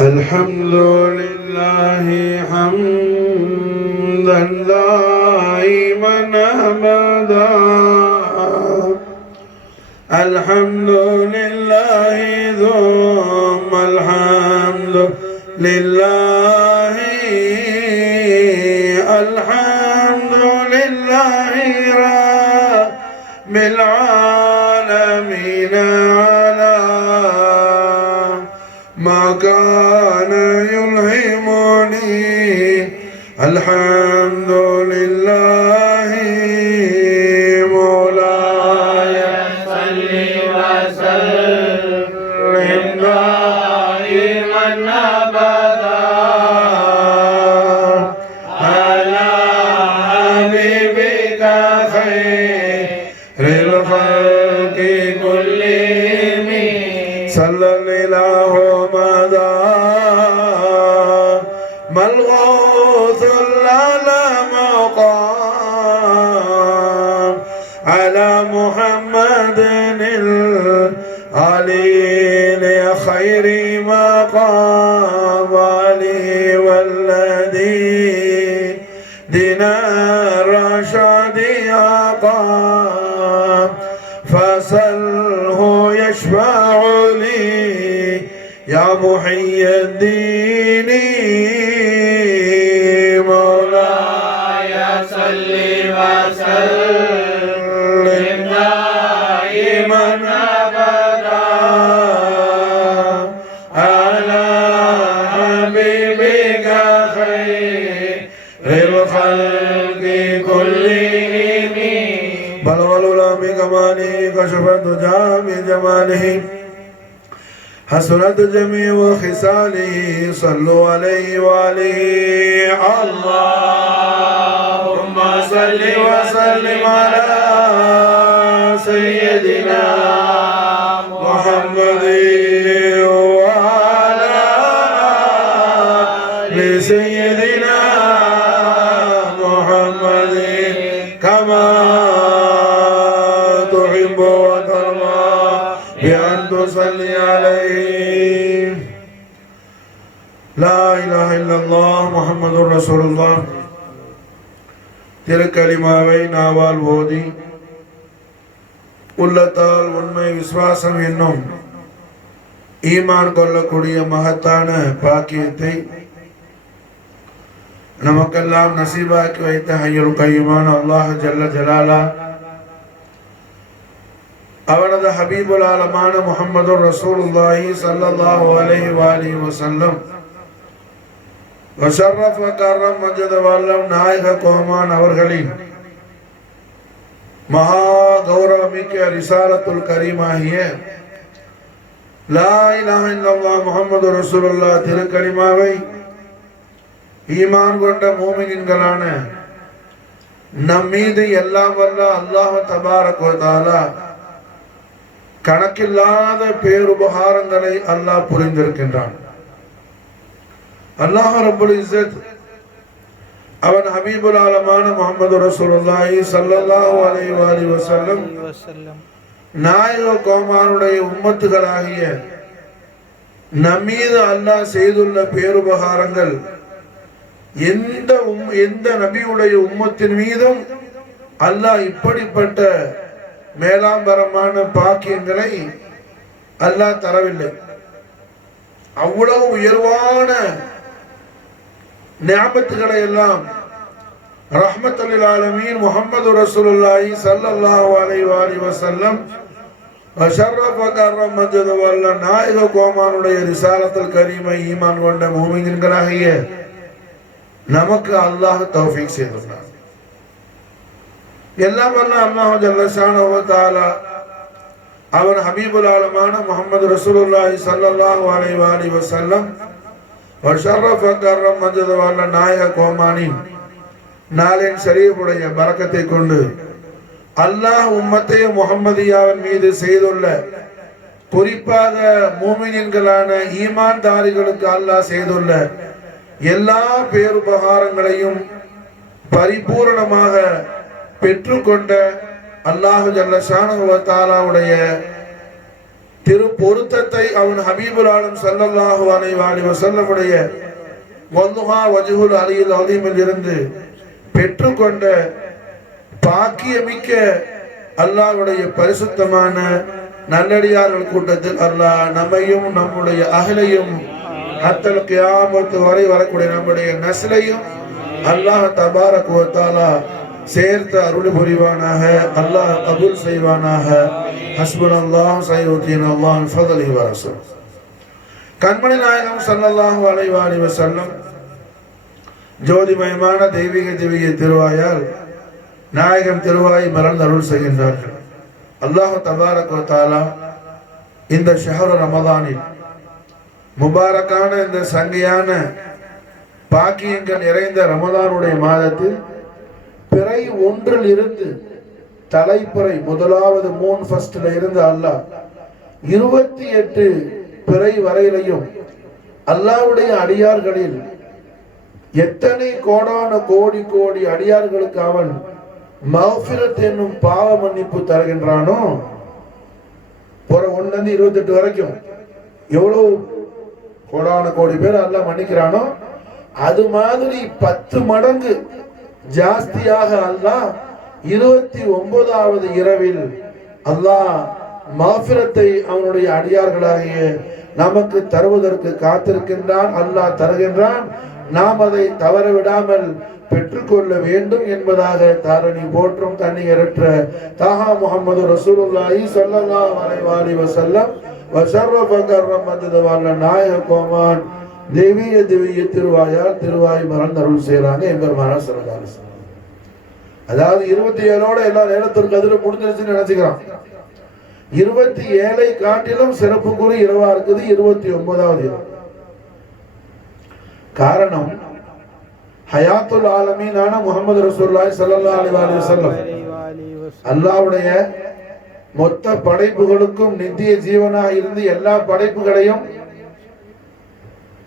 الحمد لله حمدا دائما أبدا. الحمد لله ثم الحمد لله. الحمد لله رب العالمين على ما كان يلهمني. الحمد لله مولاي صل وسلم دائما أبدا على حبيبك خير الخلق كلهم صلى الله ما الغوث لا مقام على محمد العلي خير مقام علي والذي دنا الرشاد أقام فسله يشفع لي يا محي الدين. مولاي صل وسلم دائما أبدا على حبيبك خير الخلق كلهم. بلغ العلا بكماله كشف الدجى بجماله حسنت جميع خصاله. صلوا عليه وآله. اللهم صل وسلم على سيدنا محمد وعلى آل سيدنا محمد كما تحب وترضى بأن تصلي عليه. لا إله إلا الله محمد رسول الله. திருக்கலிமாவை நாவால் ஓதி உள்ளத்தால் உண்மை விசுவாசம் என்னும் ஈமான் கொள்ளக்கூடிய மகத்தான பாக்கியத்தை நமக்கெல்லாம் நசீபாக்கி வைத்த ஹய்யுல் கய்யூமான அல்லாஹ் ஜல்ல ஜலாலா அவனது ஹபீபுல் ஆலமான முஹம்மது ரசூலுல்லாஹி ஸல்லல்லாஹு அலைஹி வஆலிஹி வஸல்லம் வஷர்ரஃப கர்ரம் மஜத வல்லம் நாயக கோமான் அவர்களின் மகா கௌரவமிக்க ரிசாலத்துல் கரீமாகிய லா இலாஹ இல்லல்லாஹ் முஹம்மது ரசூலுல்லாஹ் திருக்கலிமாவை ஈமான் கொண்ட மூமின்களான நம் மீது எல்லாம் வல்ல அல்லாஹ் தபாரக வ தஆலா கணக்கில்லாத பேருபகாரங்களை அல்லாஹ் புரிந்திருக்கின்றான். அல்லாஹ் ரப்புல் இஸ்ஸத் அவன் ஹபீபுல் ஆலமான முஹம்மது ரசூலுல்லாஹி ஸல்லல்லாஹு அலைஹி வஸல்லம் நாயக கோமானுடைய உம்மத்துகளாகிய நம்மீது அல்லாஹ் செய்துள்ள பேருபகாரங்கள் எந்த நபியுடைய உம்மத்தின் மீதும் அல்லாஹ் இப்படிப்பட்ட மேலாம்பரமான பாக்கியங்களை அல்லாஹ் தரவில்லை. அவ்வளவு உயர்வான நியாமத்துகளை எல்லாம் ரஹ்மத்துல் ஆலமீன் முஹம்மது ரசூலுல்லாஹி ஸல்லல்லாஹு அலைஹி வஸல்லம் வஷர்ரஃப கர்ரம் மஜத வல்ல நாயக கோமானுடைய ரிசாலத்துல் கரீமை ஈமான் கொண்ட மூமின்களாகிய நமக்கு அல்லாஹ் தௌஃபீக் செய்துள்ளார். எல்லாம் வல்ல அல்லாஹ் ஜல்ல ஷானஹு வ தஆலா அவன் ஹபீபுல் ஆலமான முஹம்மது ரசூலுல்லாஹி ஸல்லல்லாஹு அலைஹி வஸல்லம் வஷர்ரஃப கர்ரம் மஜத வல்ல நாயக கோமானின் நாளின் ஷரீஃபுடைய பரக்கத்தை கொண்டு அல்லாஹ் உம்மத்தை முஹம்மதியாவின் மீது செய்துள்ள குறிப்பாக மூமின்களான ஈமான்தாரிகளுக்கு அல்லாஹ் செய்துள்ள எல்லா பேருபகாரங்களையும் பரிபூரணமாக பெற்றுக்கொண்ட அல்லாஹு ஜல்ல ஷானஹு வ தஆலாவுடைய திரு பொருத்தத்தை அவன் ஹபீபுல் ஆலம் ஸல்லல்லாஹு அலைஹி வஸல்லமுடைய வல்லுஹா வஜ்ஹுல் அலியில் அலீமில் இருந்து பெற்றுக்கொண்ட பாக்கியமிக்க அல்லாஹ்வுடைய பரிசுத்தமான நல்லடியார்கள் கூட்டத்தில் அல்லாஹ் நம்மையும் நம்முடைய அஹ்லையும் ஹத்தல் கியாமத் வரை வரக்கூடிய நம்முடைய நஸ்லையும் அல்லாஹ் தபாரக் வ தஆலா சேர்த்து அருள் புரிவானாக. அல்லாஹ் கபூல் செய்வானாக. ஹஸ்புனல்லாஹு ஸய்யுதீனல்லாஹு மின் ஃபضலிஹி வ ரஸூல். கண்மணி நாயகம் ஸல்லல்லாஹு அலைஹி வஸல்லம் ஜோதிமயமான தெய்வீக திவ்ய திருவாயால் நாயகம் திருவாய் மலர்ந்து அருள் செய்கின்றார்கள். அல்லாஹ் தபாரக் வ தஆலா இந்த ஷஹர் ரமதானில் முபாரக்கான இந்த சங்கையான பாக்கியங்கள் நிறைந்த ரமதானுடைய மாதத்தில் பிறை ஒன்றில் இருந்து தலைப்பிறை முதலாவது மூன் ஃபர்ஸ்ட்ல இருந்து அல்லாஹ் 28 பிறை வரையிலையும் அல்லாஹ்வுடைய அடியார்களில் எத்தனை கோடான கோடி கோடி அடியார்களுக்கு அவன் மஃபிரத் என்னும் பாவ மன்னிப்பு தருகின்றானோ, புற 1 இருந்து 28 வரைக்கும் எவ்வளவு கோடான கோடி பேர் அல்லாஹ் மன்னிக்கிறானோ அது மாதிரி 10 மடங்கு ஜாஸ்தியாக அல்லாஹ் 29வது இரவில் அல்லாஹ் மஃபிரத்தை அவனுடைய அடியார்களாகிய நமக்கு தருவதற்கு காத்திருக்கின்றான். அல்லாஹ் தருகின்றான். நாம் அதை தவற விடாமல் பெற்றுக்கொள்ள வேண்டும் என்பதாக தாரணி போற்றும் தன்னிகரற்ற தாஹா முஹம்மது ரசூலுல்லாஹி ஸல்லல்லாஹு அலைஹி வஸல்லம் வஸர்ரஃப கர்ரம் மததவல்ல நாயக கோமான் தேவிய திவ்ய திருவாயால் திருவாய் மலர்ந்து அருள் செய்றாங்க எம்பெருமானார் ஸல்லல்லாஹு அலைஹி வஸல்லம். அதாவது 27ஓட எல்லாம் லேலத்துல் கத்ர் முடிஞ்சிருச்சுன்னு நினைச்சுக்கிறான். 27ஐ காட்டிலும் சிறப்புக்குரிய இரவா இருக்குது 29வது இரவு. காரணம் ஹயாத்துல் ஆலமீனான முஹம்மது ரசூலுல்லாஹி ஸல்லல்லாஹு அலைஹி வஸல்லம் அல்லாஹ்வுடைய மொத்த படைப்புகளுக்கும் நித்திய ஜீவனாக இருந்து எல்லா படைப்புகளையும்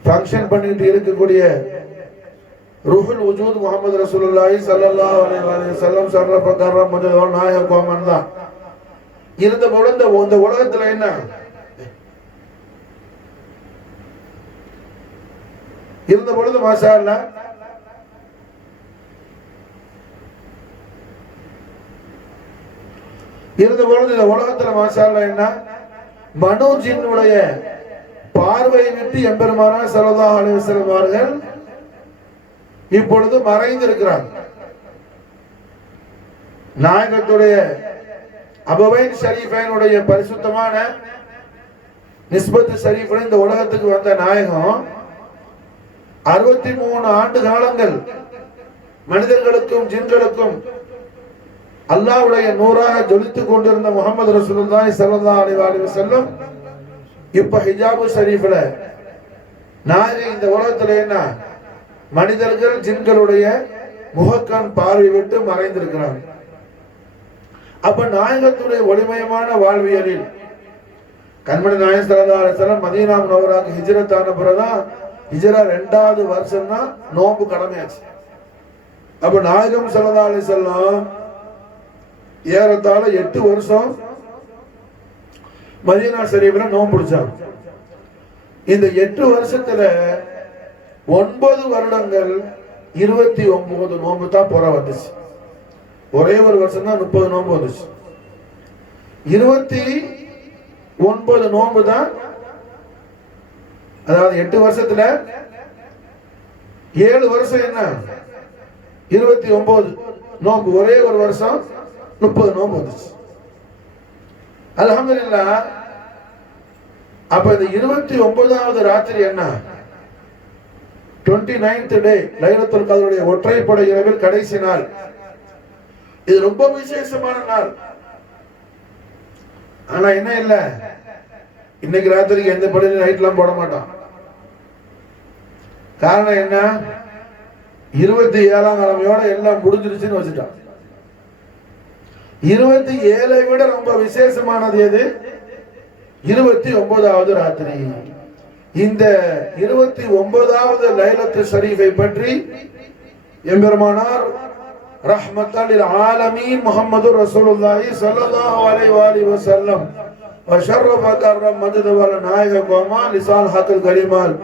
ஃபங்க்ஷன் பண்ணிட்டு இருக்கக்கூடிய ரூஹுல் வஜூத் முஹம்மது ரசூலுல்லாஹி ஸல்லல்லாஹு அலைஹி வஸல்லம் ஸர்ரஃப கர்ரம் மஜ்தவல் நாயக கோமன் தான் இருந்த பொழுது இந்த உலகத்துல என்ன இருந்த பொழுது மாஷா அல்லாஹ் இருந்த பொழுது இந்த உலகத்துல மாஷா அல்லாஹ் என்ன மனோஜினுடைய பார்வையை விட்டு எம்பெருமானார் ஸல்லல்லாஹு அலைஹி வஸல்லம் அவர்கள் இப்பொழுது மறைந்திருக்கிறார். நாயகத்துடைய அபவைன் ஷரீஃபைனுடைய பரிசுத்தமான நிஸ்பத் ஷரீஃபை இந்த உலகத்துக்கு வந்த நாயகம் 63 ஆண்டு காலங்கள் மனிதர்களுக்கும் ஜின்களுக்கும் அல்லாஹ்வுடைய நூறாக ஜொலித்துக் கொண்டிருந்த முஹம்மது ரசூலுல்லாஹி ஸல்லல்லாஹு அலைஹி வஸல்லம் இப்ப ஹிஜாபு ஷரீஃப்ல நாயகம் இந்த உலகத்துல என்ன மனிதர்கள் ஜின்களுடைய முகக்கண் பார்வை விட்டு மறைந்திருக்கிறாங்க. அப்ப நாயகத்துடைய ஒளிமயமான வாழ்வியலில் கண்மணி நாயகம் ஸல்லல்லாஹு அலைஹி வஸல்லம் மதீனா முனவ்வராக்கு ஹிஜ்ரத் ஆன பிறகுதான் ஹிஜ்ரா 2வது வருஷம் தான் நோன்பு கடமையாச்சு. அப்ப நாயகம் ஸல்லல்லாஹு அலைஹி வஸல்லம் ஏறத்தாழ 8 வருஷம் மதீனா ஷரீஃப்ல நோன்பு பிடிச்சாங்க. இந்த 8 வருஷத்துல 9 வருடங்கள் 29 நோன்பு தான் புற வந்துச்சு. ஒரே ஒரு வருஷம் தான் 30 நோன்பு வந்துச்சு. 29 நோன்பு தான், அதாவது 8 வருஷத்துல 7 வருஷம் என்ன 29 நோன்பு, ஒரே ஒரு வருஷம் 30 நோன்பு வந்துச்சு. அல்ஹம்துலில்லாஹ். அப்ப இந்த 29வது ராத்திரி என்ன 29th டே லைலத்துல் கத்ருடைய ஒற்றைப்படை இரவில் கடைசி நாள். இது ரொம்ப விசேஷமான நாள். ஆனா என்ன இல்ல, இன்னைக்கு ராத்திரிக்கு எந்த படையில லைட்லாம் போட மாட்டான். காரணம் என்ன, 27ஆம் கிழமையோட எல்லாம் முடிஞ்சிருச்சுன்னு வச்சுட்டான். 27ஐ விட ரொம்ப விசேஷமானது எது, 29வது ராத்திரி. இந்த 29வது லைலத்துல் ஷரீஃபை பற்றி எம்பெருமானார் ரஹ்மத்தல் லில் ஆலமீன் முஹம்மது ரசூலுல்லாஹி ஸல்லல்லாஹு அலைஹி வஸல்லம் வஷர்ரஃப கர்ரம் மஜ்தவல நாயக கோமா லிசான் ஹக்கல் கலிமால்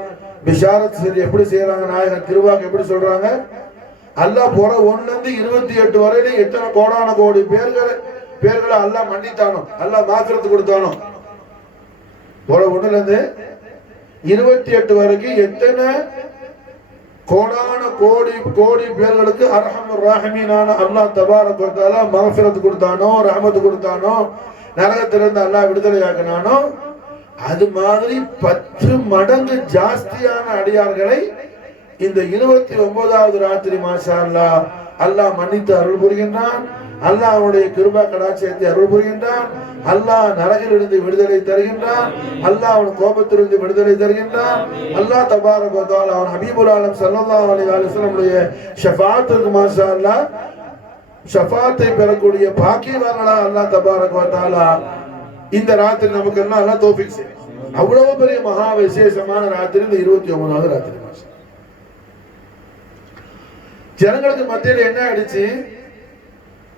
பிஷாரத் சரி எப்படி செய்யறாங்க நாயகன் திருவாக்கு எப்படி சொல்றாங்க அல்லாஹ் போற 1 ல இருந்து 28 வரையில எத்தனை கோடான கோடி பேர்களை அல்லாஹ் மன்னித்தானோ அல்லாஹ் மாஃபிரத் கொடுத்தானோ போற 1 ல இருந்து 28 வரைக்கும் எத்தனை கோடான கோடி பேர்களுக்கு அர்ஹமர் ராஹிமீனான அல்லாஹ் தபாரக வ தஆலா மக்ஃபிரத் கொடுத்தானோ ரஹமத் கொடுத்தானோ நரகத்திலிருந்து அல்லாஹ் விடுதலை ஆக்கினானோ அது மாதிரி 10 மடங்கு ஜாஸ்தியான அடியார்களை இந்த 29வது ராத்திரி மாஷா அல்லாஹ் அல்லாஹ் மன்னித்து அருள் புரிகின்றான். அல்லாஹ் அவனுடைய கிருபா கடாட்சியத்தை அருள் புரிகின்றான். அல்லாஹ் நரகிலிருந்து விடுதலை தருகின்றான். அல்லாஹ் அவன் கோபத்திலிருந்து விடுதலை தருகின்றான். அல்லாஹ் தபாரக வ தஆலா அவன் ஹபீபுல் ஆலம் ஸல்லல்லாஹு அலைஹி வஸல்லம் உடைய ஷஃபாஅத்துக்கு மாஷா அல்லாஹ் ஷஃபாத்தை பெறக்கூடிய பாக்கியவான்களா அல்லாஹ் தபாரக வ தஆலா இந்த ராத்திரி நமக்கு எல்லாம் அல்லாஹ் தௌஃபீக் செய்வான். அவ்வளவு பெரிய மகா விசேஷமான ராத்திரி இந்த 29வது ராத்திரி மாஷா. ஜனங்களுக்கு மத்தியில் என்ன ஆயிடுச்சு,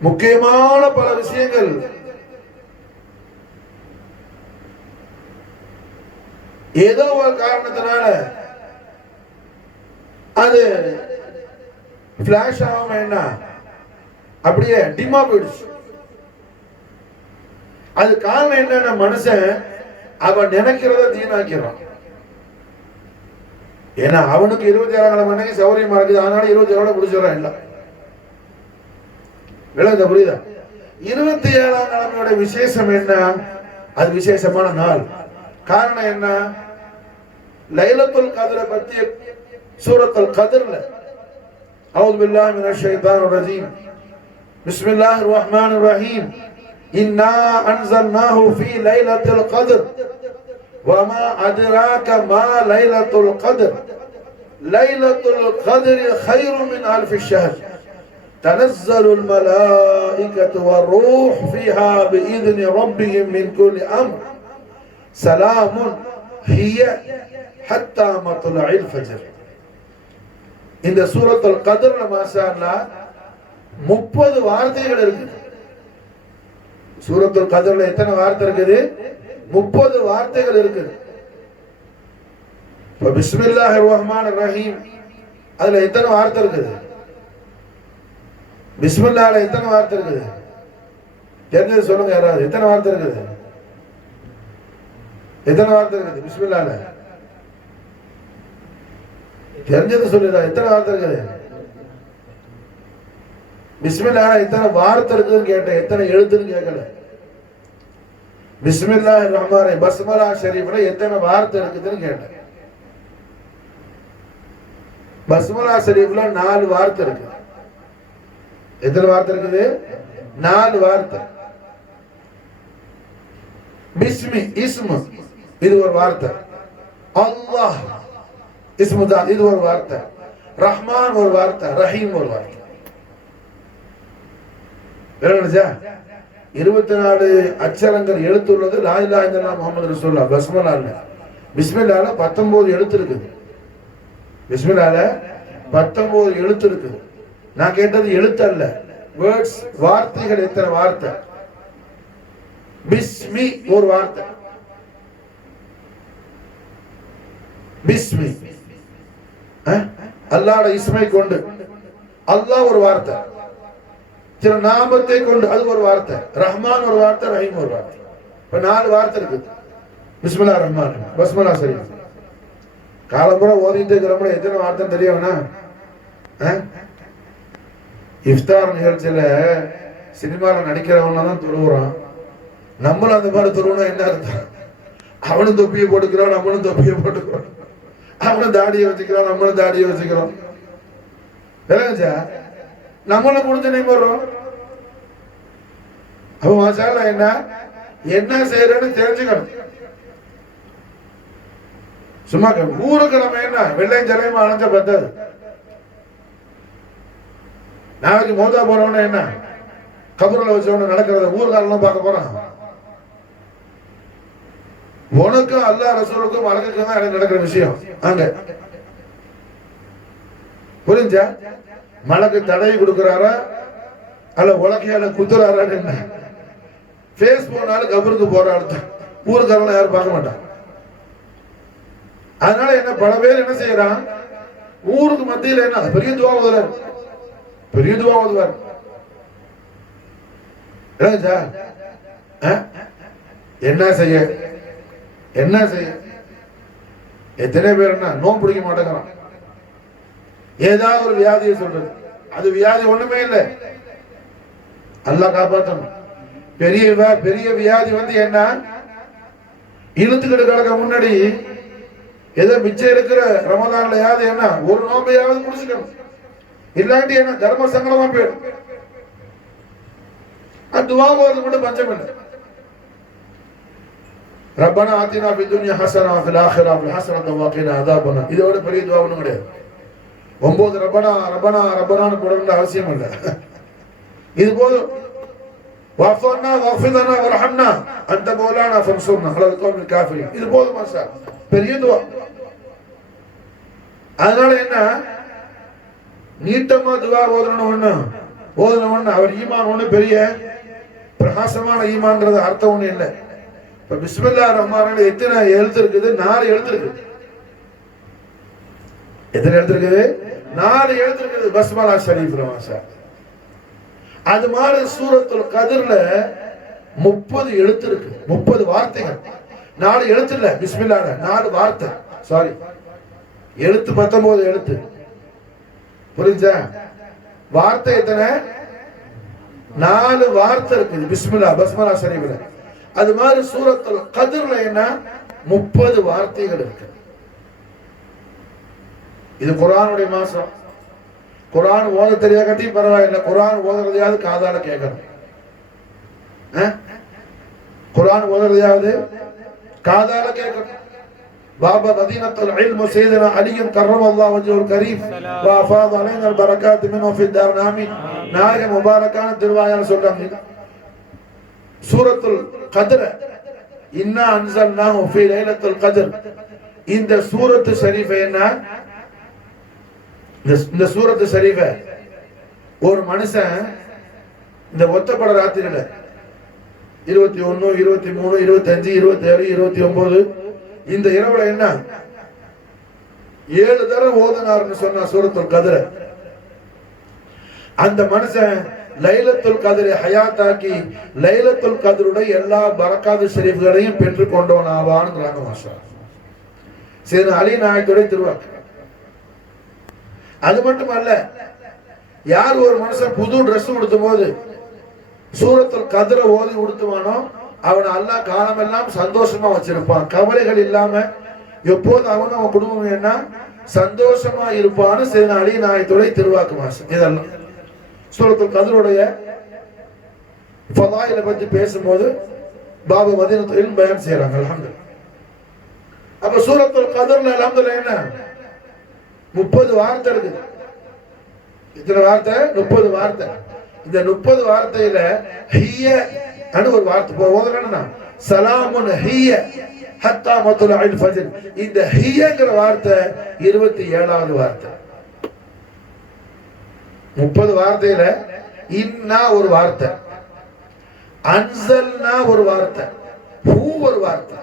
முக்கியமான பல விஷயங்கள் ஏதோ ஒரு காரணத்தினால அது பிளாஷ் ஆகாம என்ன அப்படியே டிமா போயிடுச்சு. அது காரணம் என்னன்னா மனுஷன் அவன் நினைக்கிறத தீனாக்கிறான். ஏன்னா அவனுக்கு 27ஆம் கிழமை அன்னைக்கு சௌரியமா இருக்குது, அதனால 27 முடிச்சிடறான். இல்ல விளங்க புரியுதா? 27ஆம் கிழமையோட விசேஷம் என்ன? அது விசேஷமான நாள். காரணம் என்ன? லைலத்துல் கத்ர பத்தி சூரத்துல் கத்ர்ல அஊது பில்லாஹி மினஷ் ஷைத்தானிர் ரஜீம் பிஸ்மில்லாஹிர் ரஹ்மானிர் ரஹீம் இன்னா அன்ஸல்னாஹு ஃபீ லைலத்துல் கத்ர் வமா அத்ராக மா லைலத்துல் கத்ர் லைலத்துல் கத்ரி கைரும் மின் அல்ஃபி ஷஹர் தனஸ்ஸலுல் மலாயிகத்து வர்ரூஹ் ஃபீஹா பிஇذن ரப்பிஹிம் மின் குல்லி அம்ர் சலாமுன் ஹிய ஹத்தா மத்லஇல் ஃபஜர். இந்த சூரத்துல் கத்ர்ல மாஷா அல்லாஹ் 30 வார்த்தைகள் இருக்குது. சூரத்துல் கத்ர்ல எத்தனை வார்த்தை இருக்குது? 30 வார்த்தைகள் இருக்குது. இப்ப பிஸ்மில்லாஹிர் ரஹ்மானிர் ரஹீம் அதுல எத்தனை வார்த்தை இருக்குது? பிஸ்மில்லாஹ்ல எத்தனை வார்த்தை இருக்குது? தெரிஞ்சது சொல்லுங்க யாராவது. எத்தனை வார்த்தை இருக்குது? எத்தனை வார்த்தை இருக்குது பிஸ்மில்லாஹ்ல? தெரிஞ்சது சொல்லுதா? எத்தனை வார்த்தை இருக்குது பிஸ்மில்லாஹ்ல? எத்தனை வார்த்தை இருக்குன்னு கேட்டேன், எத்தனை எழுத்துன்னு கேட்கல. பிஸ்மில்லாஹிர் ரஹ்மானிர் பஸ்மலா ஷரீஃப்ல எத்தனை வார்த்தை இருக்குதுன்னு கேட்டேன். பஸ்மலா ஷரீஃப்ல 4 வார்த்தை இருக்கு. எத்தனை வார்த்தை இருக்குது? 4 வார்த்தை. பிஸ்மி இஸ்மு இது ஒரு வார்த்தை. அல்லாஹ் இஸ்முதா இது ஒரு வார்த்தை. ரஹ்மான் ஒரு வார்த்தை. ரஹீம் ஒரு வார்த்தை. 24 அச்சரங்கள் எழுத்துள்ளது லா இலாஹ இல்லல்லாஹ் முஹம்மது ரசூலுல்லாஹ் பஸ்மலால. பிஸ்மில்லாஹ்ல 19 எழுத்து இருக்குது. பிஸ்மில்லாஹ்ல 19 எழுத்து இருக்குது. நான் கேட்டது எழுத்து அல்ல, வேர்ட்ஸ், வார்த்தைகள். எத்தனை வார்த்தை? பிஸ்மி ஒரு வார்த்தை. பிஸ்மி அல்லாஹ்வுடைய இஸ்மை கொண்டு அல்லாஹ் ஒரு வார்த்தை. சில நாமத்தை கொண்டு அது ஒரு வார்த்தை. ரஹ்மான் ஒரு வார்த்தை, ரஹீம் ஒரு வார்த்தை. இப்ப 4 வார்த்தை இருக்குது. பிஸ்மில்லாஹிர் ரஹ்மான் பஸ்மலா ஷரீஃப் காலம்புற ஓதிட்டு இருக்கிறவங்க எத்தனை வார்த்தை தெரியவனா? இஃப்தார் நிகழ்ச்சியில சினிமால நடிக்கிறவங்க தான் தொழுகிறான். நம்மளும் அந்த மாதிரி தொழுவணும் என்ன அர்த்தம்? அவனும் தொப்பியை போட்டுக்கிறான், நம்மளும் தொப்பியை போட்டுக்கிறோம். அவனும் தாடியை வச்சுக்கிறான், நம்மளும் தாடியை வச்சுக்கிறோம். விளங்குச்சா? நம்மளும் குடிச்சு போடுறோம். அப்ப மாஷாஅல்லா என்ன செய்யறேன்னு தெரிஞ்சுக்கணும். சும்மா ஊருக்கு நம்ம என்ன வெள்ளையும் ஜலையும் அணைஞ்ச பத்தாது. நாளைக்கு மோதா போறவன என்ன கபூர்ல வச்சவன நடக்கிறத ஊர்காரெல்லாம் பார்க்க போறான். உனக்கும் அல்லாஹ் ரசூலுக்கும் வழக்குக்கும் தான் நடக்கிற விஷயம். அங்க புரிஞ்சா? மலக்கு தடை கொடுக்கிறாரா அல்ல உலகையால குத்துறாரான்னு என்ன? பேஸ் போனாலும் கபருக்கு போற அர்த்தம். ஊருக்காரங்க யாரும் பார்க்க மாட்டாங்க. அதனால என்ன பல பேர் என்ன செய்யறான், ஊருக்கு மத்தியில் என்ன பெரிய துவா ஓதுவார், பெரிய துவா ஓதுவார். என்ன செய்ய என்ன செய்ய எத்தனை பேர் என்ன நோம்பு பிடிக்க மாட்டேங்கிறான். ஏதாவது ஒரு வியாதியை சொல்றது, அது வியாதி ஒண்ணுமே இல்லை, அல்லாஹ் காப்பாற்றணும். பெரிய பெரிய வியாதி வந்து என்ன, இழுத்துக்கிட்டு கிடக்க முன்னாடி ஏதோ மிச்சம் இருக்கிற ரமதான்லயாவது என்ன ஒரு நோம்பையாவது முடிச்சுக்கணும், இல்லாட்டி என்ன தர்ம சங்கடமா போயிடும். துவா போறது மட்டும் பஞ்சம் இல்லை. ரப்பனா ஆத்தினா ஃபித் துன்யா ஹஸனா ஃபில் ஆখিরাতি ஹஸனத்தன் வகினா அஸாபன்னார். இதோட பெரிய துவா ஒண்ணும் கிடையாது. 9 ரப்பனா ரப்பனா ரப்பனான்னு போடணும்னு அவசியம் இல்லை. இது போதும். வஃபர்னா வஃபிதனா வர்ஹம்னா அன்த மௌலானா ஃபன்சுர்னா அலல் கௌமில் காஃபிரின். இது போதும் மாஷா, பெரிய துவா. அதனால என்ன, நீட்டமா துவா ஓதுன அவர் ஈமான் ஒண்ணு பெரிய பிரகாசமான ஈமான்றது அர்த்தம் ஒண்ணு இல்லை. இப்ப பிஸ்மில்லாஹிர் ரஹ்மானிர் ரஹீம் எத்தனை எழுத்து இருக்குது? 4 எழுத்து இருக்குது. எத்தனை எழுத்து இருக்குது? 4 எழுத்து இருக்குது பஸ்மலா ஷரீஃப்ல மாஷா. அது மாதிரி சூரத்துல் கத்ர்ல 30 எழுத்து இருக்கு, 30 வார்த்தைகள். 4 எழுத்து இல்ல, பிஸ்மில்லாஹ் 4 வார்த்தை, சாரி எழுத்து 19 எழுத்து. புரிஞ்சா? வார்த்தை எத்தனை? 4 வார்த்தை இருக்குது பிஸ்மில்லாஹ் பஸ்மலா ஷரீஃப்ல. அது மாதிரி சூரத்துல் கத்ர்ல என்ன 30 வார்த்தைகள் இருக்கு. இது குர்ஆனுடைய மாசம். குர்ஆன் ஓத தெரியாட்டி பரவாயில்லை, குர்ஆன் ஓதுறதையாவது காதால கேட்கணும். குர்ஆன் ஓதுறதையாவது காதால கேட்கணும். பாபா மதீனத்துல் இல்ம் சையதுனா அலி கர்ரமல்லாஹு வஜ்ஹுல் கரீம் வ அஃபாத அலைனா அல் பரகாத் மின்ஹு ஃபி தார் ஆமீன். நாயக முபாரக்கான திருவாயால சொல்றாங்க. சூரத்துல் கத்ர் இன்னா அன்ஸல்னாஹு ஃபீ லைலத்துல் கத்ர். இந்த சூரத்து ஷரீஃப் என்ன, இந்த சூரத்து ஷரீஃப ஒரு மனுஷன் இந்த ஒத்தப்பட ராத்திரியில 21, 23, 25, 27, 29 இந்த இரவுல என்ன 7 தடவை ஓதுனார்னு சொன்னா சூரத்துல் கத்ர. அந்த மனுஷன் லைலத்துல் கத்ரை ஹயாத்தாக்கி லைலத்துல் கத்ருடைய எல்லா பரக்காத்து ஷரீஃப்களையும் பெற்றுக் கொண்டவன் ஆவான்ங்கறாங்க மாஷா. சரி, அலி நாயகத்துடைய திருவாக்கு. அது மட்டுமல்ல, யார் ஒரு மனுஷன் புது டிரெஸ் உடுத்தும் போது சூரத்துல் கத்ர ஓதி உடுத்துவானோ அவன் அல்லாஹ் காலமெல்லாம் சந்தோஷமா வச்சிருப்பான், கவலைகள் இல்லாம எப்போது அவனும் அவன் குடும்பம் என்ன சந்தோஷமா இருப்பான்னு சரி அலி நாயகத்துடைய திருவாக்கு மாஷா. இதெல்லாம் சூரத்துல் கத்ருடைய ஃபதாயில பத்தி பேசும்போது பாபா மதீனத்துல் இல்ம் பயான் செய்றாங்க. அல்ஹம்துலில்லாஹ். அப்ப சூரத்துல் கத்ர்ல அல்ஹம்துலில்லாஹ் என்ன 30 வார்த்தை இருக்கு. இத்தனை வார்த்தை? 30 வார்த்தை. இந்த 30 வார்த்தையில ஹிய அனு ஒரு வார்த்தை ஓதுறேன்னா சலாமுன் ஹிய ஹத்தா மத்லஇல் ஃபஜ்ர். இந்த ஹியங்கிற வார்த்தை 27வது வார்த்தை. 30 வார்த்தையில இன்னா ஒரு வார்த்தை, அன்சல்னா ஒரு வார்த்தை, ஹூ ஒரு வார்த்தை.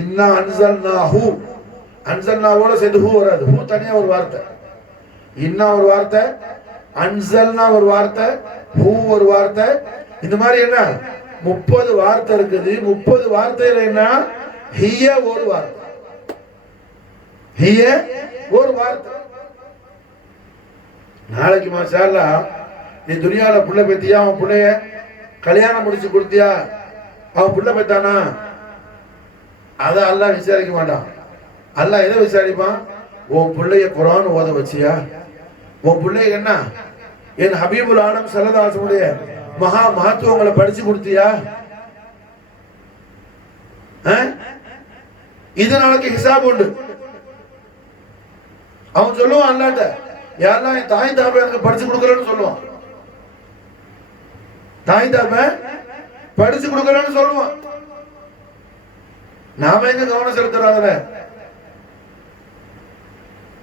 இன்னா அன்சல்னா ஹூ, அன்சல்னாவோட சேர்ந்து ஹூ வராது, ஹூ தனியா ஒரு வார்த்தை. இன்னா ஒரு வார்த்தை, அன்சல்னா ஒரு வார்த்தை, ஹூ ஒரு வார்த்தை. இந்த மாதிரி என்ன 30 வார்த்தை இருக்குது. 30 வார்த்தையில என்ன ஹிய ஒரு வார்த்தை, ஹிய ஒரு வார்த்தை. நாளைக்கு மாஷா அல்லாஹ் நீ துனியால புள்ள பெத்தியா, அவன் புள்ளைய கல்யாணம் முடிச்சு கொடுத்தியா, அவன் புள்ள பெத்தானா, அத அல்லாஹ் விசாரிக்க மாட்டான். அல்லாஹ் எதை விசாரிப்பான்? உன் பிள்ளைய குர்ஆன் ஓத வச்சியா, உன் பிள்ளைய என்ன என் ஹபீபுல் ஆலம் ஸல்லல்லாஹு அலைஹி வஸல்லம் மகா மகத்துவங்களை படிச்சு கொடுத்தியா. இது நாளைக்கு ஹிசாப் உண்டு. அவன் சொல்லுவான் அல்லாஹ்ட்ட, யா அல்லாஹ் என் தாய் தாப்ப எனக்கு படிச்சு கொடுக்கலன்னு சொல்லுவான். தாய் தாப்ப படிச்சு கொடுக்கலன்னு சொல்லுவான். நாம எங்க கவனம் செலுத்துறாங்க?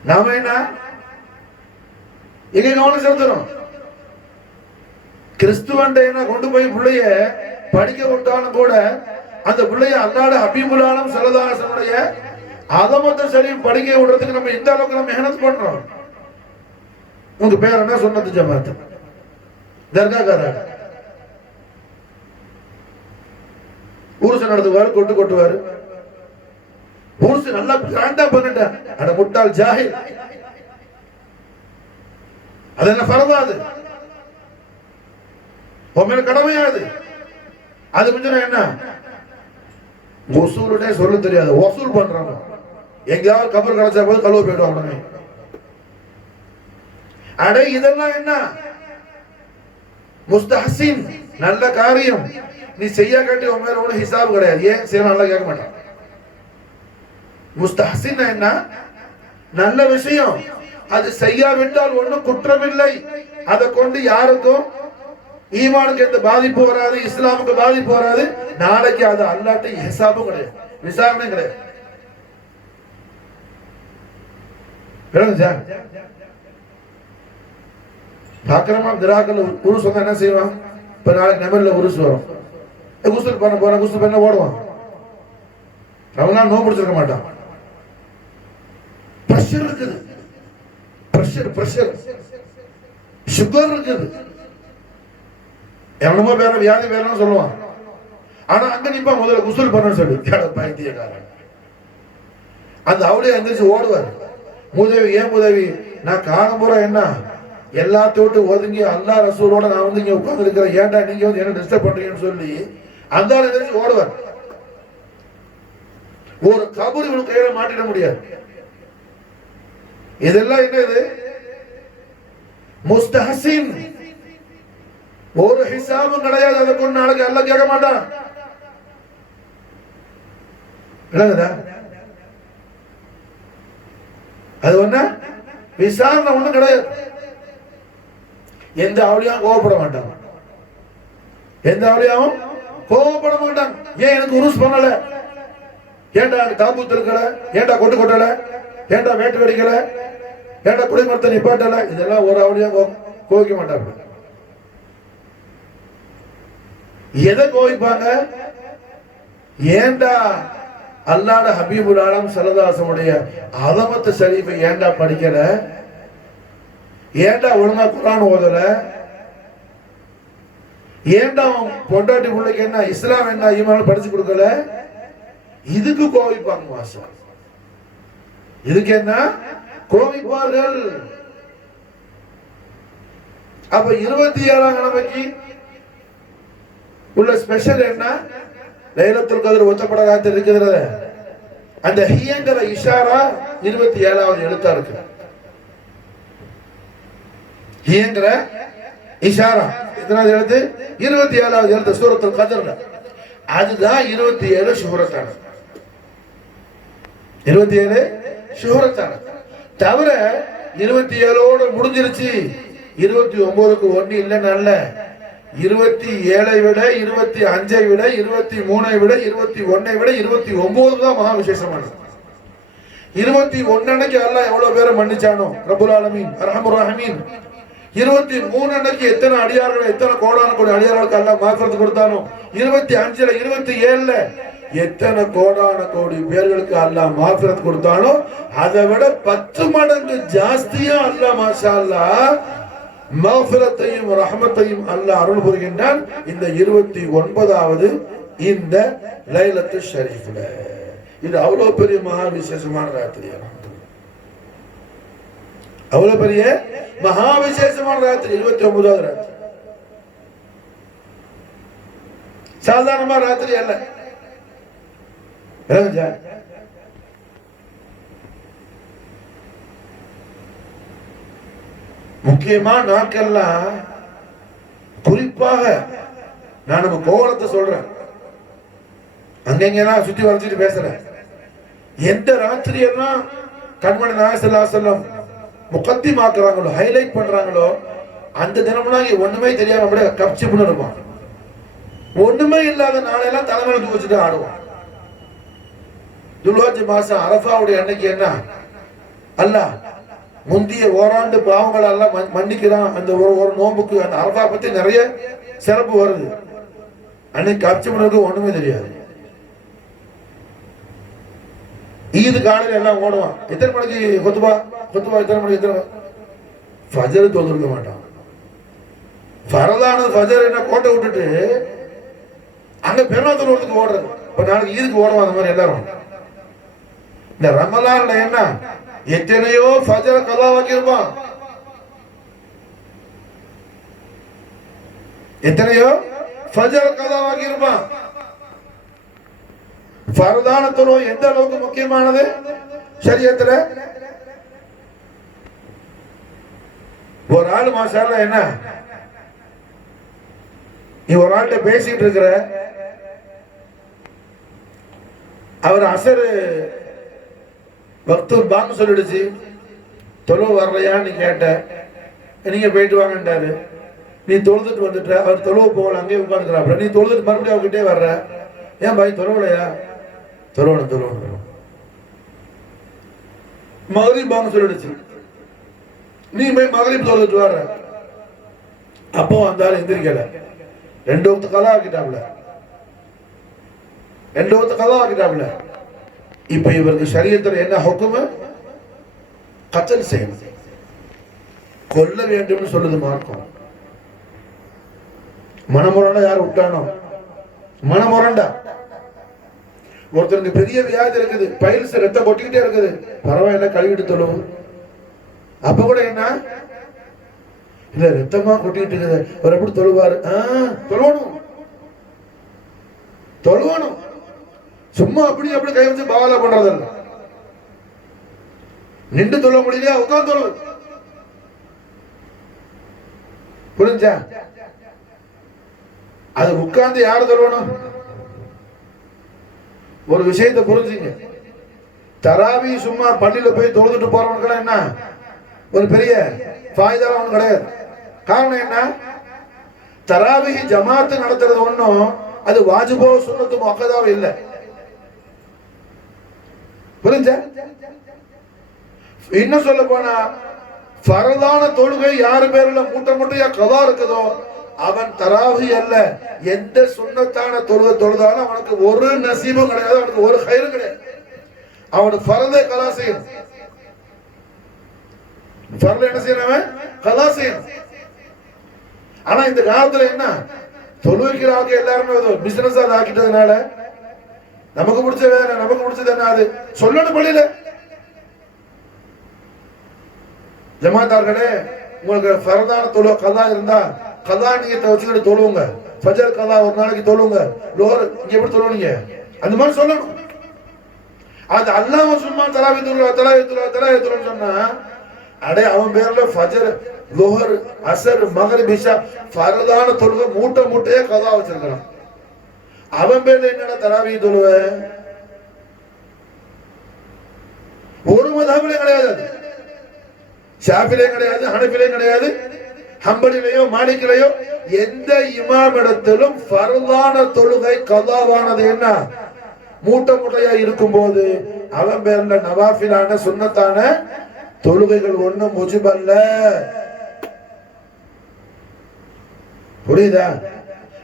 நாம என்ன எங்க கவனம் செலுத்துறோம்? கிறிஸ்துவன் கொண்டு போய் பிள்ளைய படிக்க விட்டாலும் கூட அந்த பிள்ளைய அல்லாஹ் ஹபீபுல் ஆலம் ஸல்லல்லாஹு அலைஹி வஸல்லுடைய அதமத்த சரி படிக்க விடுறதுக்கு நம்ம எந்த அளவுக்கு நம்ம மெஹனத் பண்றோம். உங்க பேர் என்ன? சுன்னத்து ஜமாத் தர்காக்காரர். ஊருசு நடத்துவாரு, கொட்டு கொட்டுவாரு. ஊருசு நல்லா கிராண்டா பண்ணிட்டேன். அட முட்டாள் ஜாஹில், அது என்ன பரவாது? உன் மேல கடமையாது. அது கொஞ்சம் என்ன வசூலுனே சொல்ல தெரியாது, வசூல் பண்றாங்க. எங்கேயாவது கபர் கிடைச்சா போது கழுவ போயிடுவாங்க உடனே. அடே இதெல்லாம் என்ன? முஸ்தஹசின், நல்ல காரியம். நீ செய்ய காட்டி உன் மேல ஒன்றும் ஹிசாப் கிடையாது. ஏன் செய்யணும் நல்லா கேட்க மாட்டான். முஸ்தஹசின் என்ன? நல்ல விஷயம். அது செய்யாவிட்டால் ஒன்றும் குற்றமில்லை. அதை கொண்டு யாருக்கும் ஈமானுக்கு எந்த பாதிப்பு வராது, இஸ்லாமுக்கு பாதிப்பு வராது. நாளைக்கு அது அல்லாட்ட ஹிசாபும் கிடையாது, விசாரணை கிடையாது. பாக்கிறமா கிராக்கள் உருசு வந்தா என்ன செய்வான்? இப்ப நாளைக்கு நம்பர்ல உருசு வரும், குஸ்தல் பண்ண போற, குஸ்தல் பண்ண ஓடுவான். அவனா நோ பிடிச்சிருக்க மாட்டான். பிரஷர் இருக்குது, பிரஷர் பிரஷர் சுகர் இருக்குது, எவனமோ பேர வியாதி பேரெல்லாம் சொல்லுவான். ஆனா அங்க நிப்பா முதல்ல குஸ்தல் பண்ண சொல்லி பைத்தியக்காரன். அந்த அவளையே எந்திரிச்சு ஓடுவார். உதவி ஏன் உதவி? நான் காலம் பூரா என்ன எல்லாத்தையும் விட்டு ஒதுங்கி அல்லா ரசூலோட நான் வந்து இங்க உட்கார்ந்து இருக்கிறேன், ஏன்டா நீங்க வந்து என்ன டிஸ்டர்ப் பண்றீங்கன்னு சொல்லி அந்த எந்திரிச்சு ஓடுவார். ஒரு கபூர் இவனுக்கு கையில மாட்டிட முடியாது. இதெல்லாம் என்ன? இது முஸ்தஹசின். ஒரு ஹிசாபும் கிடையாது. அதை கொண்டு நாளைக்கு அல்லாஹ் கேட்க மாட்டான். அது ஒண்ணு விசாரணை ஒண்ணும் கிடையாது. எந்த அவளியாவும் கோவப்பட மாட்டான், எந்த அவளியாவும் கோவப்பட மாட்டான். ஏன் எனக்கு உருஸ் பண்ணல? ஏண்டா தாபூத் இருக்கல? ஏண்டா கொட்டு கொட்டல? ஏண்டா வேட்டு வெடிக்கல? ஏண்டா குடிமரத்தை நிப்பாட்டல? இதெல்லாம் ஒரு அவளியா கோவிக்க மாட்டாங்க. எதை கோவிப்பாங்க? ஏண்டா அல்லாஹ் ஹபீபுல் ஆலம் ஸல்லல்லாஹு அலைஹி வஸல்லம் அதமத்து ஷரீஃபை ஏண்டா படிக்கல? ஏண்டா ஒழுங்கா குர்ஆன் ஓதல? ஏண்டா பொண்டாட்டி பிள்ளைக்கு என்ன இஸ்லாம் என்ன ஈமான் படிச்சு கொடுக்கல? இதுக்கு கோவிப்பாங்க மாஷா. இதுக்கு என்ன கோவிப்பார்கள்? அப்ப 27ஆம் கிழமைக்கு உள்ள ஸ்பெஷல் என்ன? லைலத்துல் கத்ர் ஒத்தப்பட ராத்திரி இருக்குது. அந்த ஹியங்கிற இஷாரா 27வது எழுத்தா இருக்கு. ஹியங்கிற இஷாரா எத்தனாவது எழுத்து? 27வது எழுத்து சூரத்துல் கத்ர்ல. அதுதான் 27 ஷுஹரத்தான, 27 ஷுஹரத்தான. தவிர 27ஓட முடிஞ்சிருச்சு, 29க்கு ஒண்ணு இல்லைன்னு அல்ல. 27ஐ விட 25ஐ விட 23ஐ விட 21ஐ விட 29 தான் மகா விசேஷமானது. 21 அன்னைக்கு அல்லாஹ் எவ்வளவு பேரை மன்னிச்சானோ ரப்புல் ஆலமீன் அர்ஹமுர் ரஹீம். 23 அன்னைக்கு எத்தனை அடியார்கள், எத்தனை கோடான கோடி அடியார்களுக்கு அல்லாஹ் மாஃபரத் கொடுத்தானோ, 25ல 27ல எத்தனை கோடான கோடி பேர்களுக்கு அல்லாஹ் மாஃபரத் கொடுத்தானோ அதை விட 10 மடங்கு ஜாஸ்தியா அல்லாஹ் மாஷா அல்லாஹ் மஃபிரத்தையும் ரஹ்மத்தையும் அல்லாஹ் அருள் புரிகின்றான் இந்த 29வது இந்த லைலத்துல் ஷரீஃப்ல. இது அவ்வளவு பெரிய மகா விசேஷமான ராத்திரி, அவ்வளவு பெரிய மகா விசேஷமான ராத்திரி 29வது ராத்திரி. சாதாரணமா ராத்திரி அல்ல. முக்கியமா நாட்கள்லாம் குறிப்பாக நான் நம்ம கோவலத்தை சொல்றேன், அங்கெல்லாம் சுத்தி வளைச்சிட்டு பேசுறேன். எந்த ராத்திரி எல்லாம் கண்மணி நாயகம் ஸல்லல்லாஹு அலைஹி வஸல்லம் முகத்திமாக்குறாங்களோ, ஹைலைட் பண்றாங்களோ, அந்த தினம்லாம் ஒண்ணுமே தெரியாம அப்படியே கப்சிப்புன்னு இருப்பான். ஒண்ணுமே இல்லாத நாளெல்லாம் தலைமையில தூக்கி வச்சுட்டு ஆடுவான். துல்ஹஜ் மாசம் அரஃபாவுடைய அன்னைக்கு என்ன அல்லாஹ் முந்திய ஓராண்டு பாவங்கள் எல்லாம் மன்னிக்கிறான். அந்த ஒரு நோம்புக்கு அந்த அரஃபா பத்தி நிறைய சிறப்பு வருது. அன்னைக்கு கப்சிப்புனுக்கு ஒண்ணுமே தெரியாது. ஈது காலையில் எல்லாம் ஓடுவான். எத்தனை மணிக்கு கொத்துபா எத்தனை மணிக்கு எத்தனை ஃபஜர் தொழுதுக்க மாட்டான். ஃபரதானது ஃபஜர் என்ன கோட்டை விட்டுட்டு அங்க பெருநாள் தொழுவதுக்கு ஓடுறது. இப்ப நாளைக்கு ஈதுக்கு ஓடுவான் அந்த மாதிரி எல்லாரும். இந்த ரமலான்ல என்ன எத்தனையோ ஃபஜர் கலாவாக்கி இருப்பான், எத்தனையோ ஃபஜர் கலாவாக்கி இருப்பான். ஃபர்தான தொழுகை எந்த அளவுக்கு முக்கியமானது ஷரியத்துல? ஒரு ஆள் மாஷாஅல்லா என்ன நீ ஒரு ஆள்கிட்ட பேசிட்டு இருக்கிற, அவர் அசர் வக்து பாங்கு சொல்லிடுச்சு, தொழுவு வரலையான்னு கேட்ட, நீங்க போயிட்டு வாங்கன்றாரு. நீ தொழுதுட்டு வந்துட்ட, அவர் தொழுவு போகல, அங்கேயே உட்காந்துக்கிறாப்ல. நீ தொழுதுட்டு மறுபடியும் அவர்கிட்டே வர்ற, ஏன் பாய் தொழுவலையா? தொழுவணும். மகரிப் பாங்கு சொல்லிடுச்சு, நீ போய் மகரிப் தொழுதுட்டு வர்ற, அப்போ வந்தாலும் எந்திரிக்கல, 2 வக்து கலா ஆக்கிட்டாப்ல. இப்ப இவருக்கு ஷரியத்துல என்ன ஹுக்ம்? கத்ல் செய்யணும், கொல்ல வேண்டும் சொல்லுது மார்க்கம். மனமுரண்டா யார் விட்டானோ, மனமுரண்டா. ஒருத்தருக்கு பெரிய வியாதி இருக்குது, பைல்ஸ் ரத்தம் கொட்டிக்கிட்டே இருக்குது, பரவாயில்ல கழுவிட்டு தொழுவு. அப்ப கூட என்ன இல்ல ரத்தமா கொட்டிக்கிட்டு இருக்குது, அவர் எப்படி தொழுவாரு? தொழுவணும். சும்மா அப்படி கை வச்சு பாவலா பண்றதில்ல. நின்று தொழ முடியலையா, உட்கார்ந்து தொழு. புரிஞ்சா? அது உட்கார்ந்து யாரு தொழணும்? ஒரு விஷயத்தை புரிஞ்சுங்க. தராவி சும்மா பள்ளியில போய் தொழுதுட்டு போறவனுக்கு என்ன ஒரு பெரிய ஃபாயிதா ஒன்றும் கிடையாது. காரணம் என்ன? தராவி ஜமாத்து நடத்துறது ஒன்றும் அது வாஜிபோ சுன்னத்து முஅக்கதாவோ இல்லை. புரிஞ்சா? இன்னும் சொல்ல போனா ஃபரதான தொழுகை யாரு பேர்ல மூட்டையா கதா இருக்குதோ அவன் தராவி அல்ல. எந்த சுன்னத்தான தொழுதாலும் அவனுக்கு ஒரு நசீபும் கிடையாது, அவனுக்கு ஒரு ஹைரும் கிடையாது. அவனுக்கு ஃபரதை கலா செய்யணும். ஃபரதை என்ன செய்யணும்? கலா செய்யணும். ஆனா இந்த காலத்துல என்ன தொழுவிக்கிறாங்க எல்லாருமே பிசினஸ் ஆக்கிட்டதுனால நமக்கு பிடிச்ச வேலை, நமக்கு பிடிச்சது என்ன அது சொல்லணும் பள்ளியில. ஜமாத்தார்களே, உங்களுக்கு ஃபரதான தொழுவ கதா இருந்தா கதா நீங்க வச்சுக்கிட்டு தொழுவுங்க. ஃபஜர் கதா ஒரு நாளைக்கு தொழுவுங்க. லோஹர் இங்க எப்படி தொழுவீங்க அந்த மாதிரி சொல்லணும். அது அல்லாம சும்மா தராவி தொழுன்னு சொன்னா அடே அவன் பேர்ல ஃபஜர் லோஹர் அசர் மகரிப் இஷா ஃபரதான தொழுகை மூட்டையே கதா வச்சிருக்கான். அவன் பேர்ல என்னடா தராவி தொழுவ? ஒரு மதஹபிலே கிடையாது, ஷாஃபிலே கிடையாது, ஹனஃபிலே கிடையாது, ஹம்பலிலேயோ மாலிகிலேயோ எந்த இமாம் இடத்திலும் ஃபர்தான தொழுகை கதாவானது என்ன மூட்டையா இருக்கும் போது அவன் பேர்ல நவாஃபிலான சுன்னத்தான தொழுகைகள் ஒண்ணும் முஜிபல்ல. புரியுதா?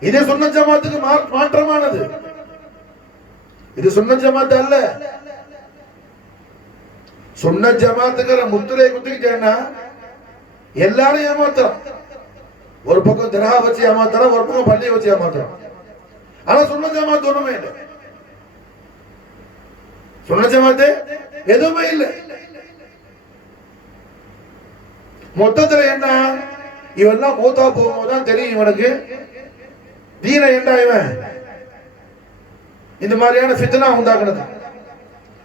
இது சுன்னத் ஜமாத்துக்கு மாற்றமானது. இது சுன்னத் ஜமாத் அல்ல. சுன்னத் ஜமாத்துக்கு முத்திரை குத்திக்கிட்டேன்னா எல்லாரும் ஏமாத்துறோம். ஒரு பக்கம் திரஹா வச்சு ஏமாத்துறோம், ஒரு பக்கம் பள்ளியை வச்சு ஏமாத்துறோம். ஆனா சுன்னத் ஜமாத் ஒண்ணுமே இல்லை. சுன்னத் ஜமாத் எதுவுமே இல்லை. மொத்தத்துல என்ன இவெல்லாம் மூத்தா போகும்போதுதான் தெரியும் இவனுக்கு தீன என்ன இவன் இந்த மாதிரியான ஃபித்னா உண்டாக்குனது.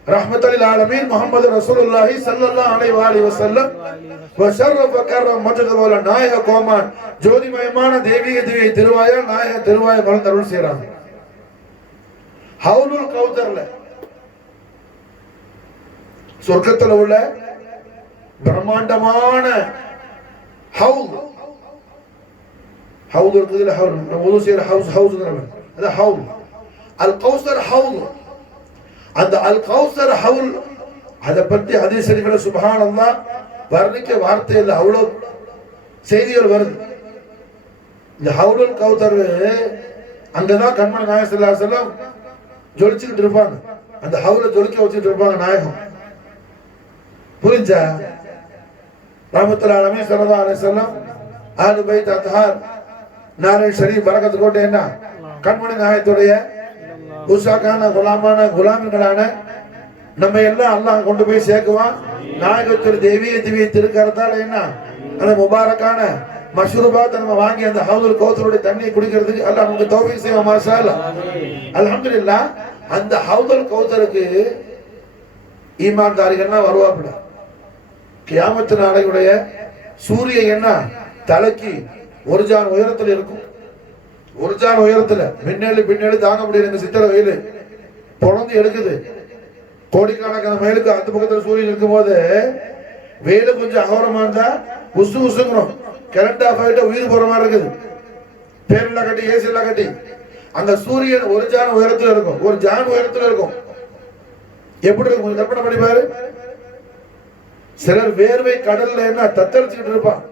ரஹ்மத்துல் ஆலமீன் முஹம்மது ரசூலுல்லாஹி ஸல்லல்லாஹு அலைஹி வஸல்லம் வஷரஃப கர்ரம் மஜ்துல் நாயக கோமான் ஜோதிமயமான தேவிய திவ்ய திருவாய நாயக திருவாய மலர்ந்து அருள் செய்றாங்க. ஹவுலுல் கௌதர்ல சொர்க்கத்துல உள்ள பிரம்மாண்டமான ஹவுல் இருக்குதுல, ஹவுல் நம்ம செய்யற ஹவுஸ் அது ஹவுல். அல் கௌசர் ஹவுல். அந்த அல் கௌசர் ஹவுல் அதை பற்றி ஹதீஸ் ஷரீஃப்ல சுப்ஹானல்லாஹ் வர்ணிக்க வார்த்தை இல்லை, அவ்வளவு செய்திகள் வருது. இந்த ஹவுலுல் கௌசர் அங்கதான் கண்மணி நாயகம் ஸல்லல்லாஹு அலைஹி வஸல்லம் ஜொலிச்சுக்கிட்டு இருப்பாங்க. அந்த ஹவுல ஜொலிக்க வச்சுட்டு இருப்பாங்க நாயகம். புரிஞ்சா? ரஹ்மத்துல்லாஹி அலைஹி ஸல்லல்லாஹு அலைஹி வஸல்லம் ஆலு பைத் அத்ஹார் நாரை ஷரீஃப் பரக்கத் கோட்டை என்ன கண்மணி நாயகத்துடைய உஷாக்கான குலாமிகளான நம்ம எல்லாம் அல்லாஹ் கொண்டு போய் சேர்க்குவான். நாயகத்துடைய தெய்வீக திருக்கரத்தால் என்ன அந்த முபாரக்கான மஷ்ரூபாத் நம்ம வாங்கி அந்த ஹவுதுல் கௌசருடைய தண்ணியை குடிக்கிறதுக்கு அல்லாஹ் நமக்கு தௌஃபீக் செய்வான். மாஷா அல்லாஹ், அல்ஹம்துலில்லாஹ். அந்த ஹவுதுல் கௌசருக்கு ஈமான்தாரிகள்லாம் வருவாப்புல. கியாமத்து நாளையுடைய சூரியன் என்ன தலைக்கு ஒரு ஜான் உயரத்துல இருக்கும். ஒரு ஜான் உயரத்துல பின்னேழு தாங்க முடியல. சித்திர வெயில் பொழந்து எடுக்குது. கோடிக்கணக்கான மைலுக்கு அந்த பக்கத்துல சூரியன் இருக்கும் போது வெயில கொஞ்சம் அகோரமா இருந்தா உசுங்கிறோம். கரண்ட் ஆஃப் ஆகிட்ட உயிர் போற மாதிரி இருக்குது. பேரெல்லாம் கட்டி ஏசி எல்லாம் கட்டி அந்த சூரியன் ஒரு ஜான் உயரத்துல இருக்கும். ஒரு ஜான் உயரத்துல இருக்கும். எப்படி இருக்கும் கொஞ்சம் கற்பனை பண்ணி பாரு. சிலர் வேர்வை கடல்ல என்ன தத்தளிச்சுட்டு இருப்பான்.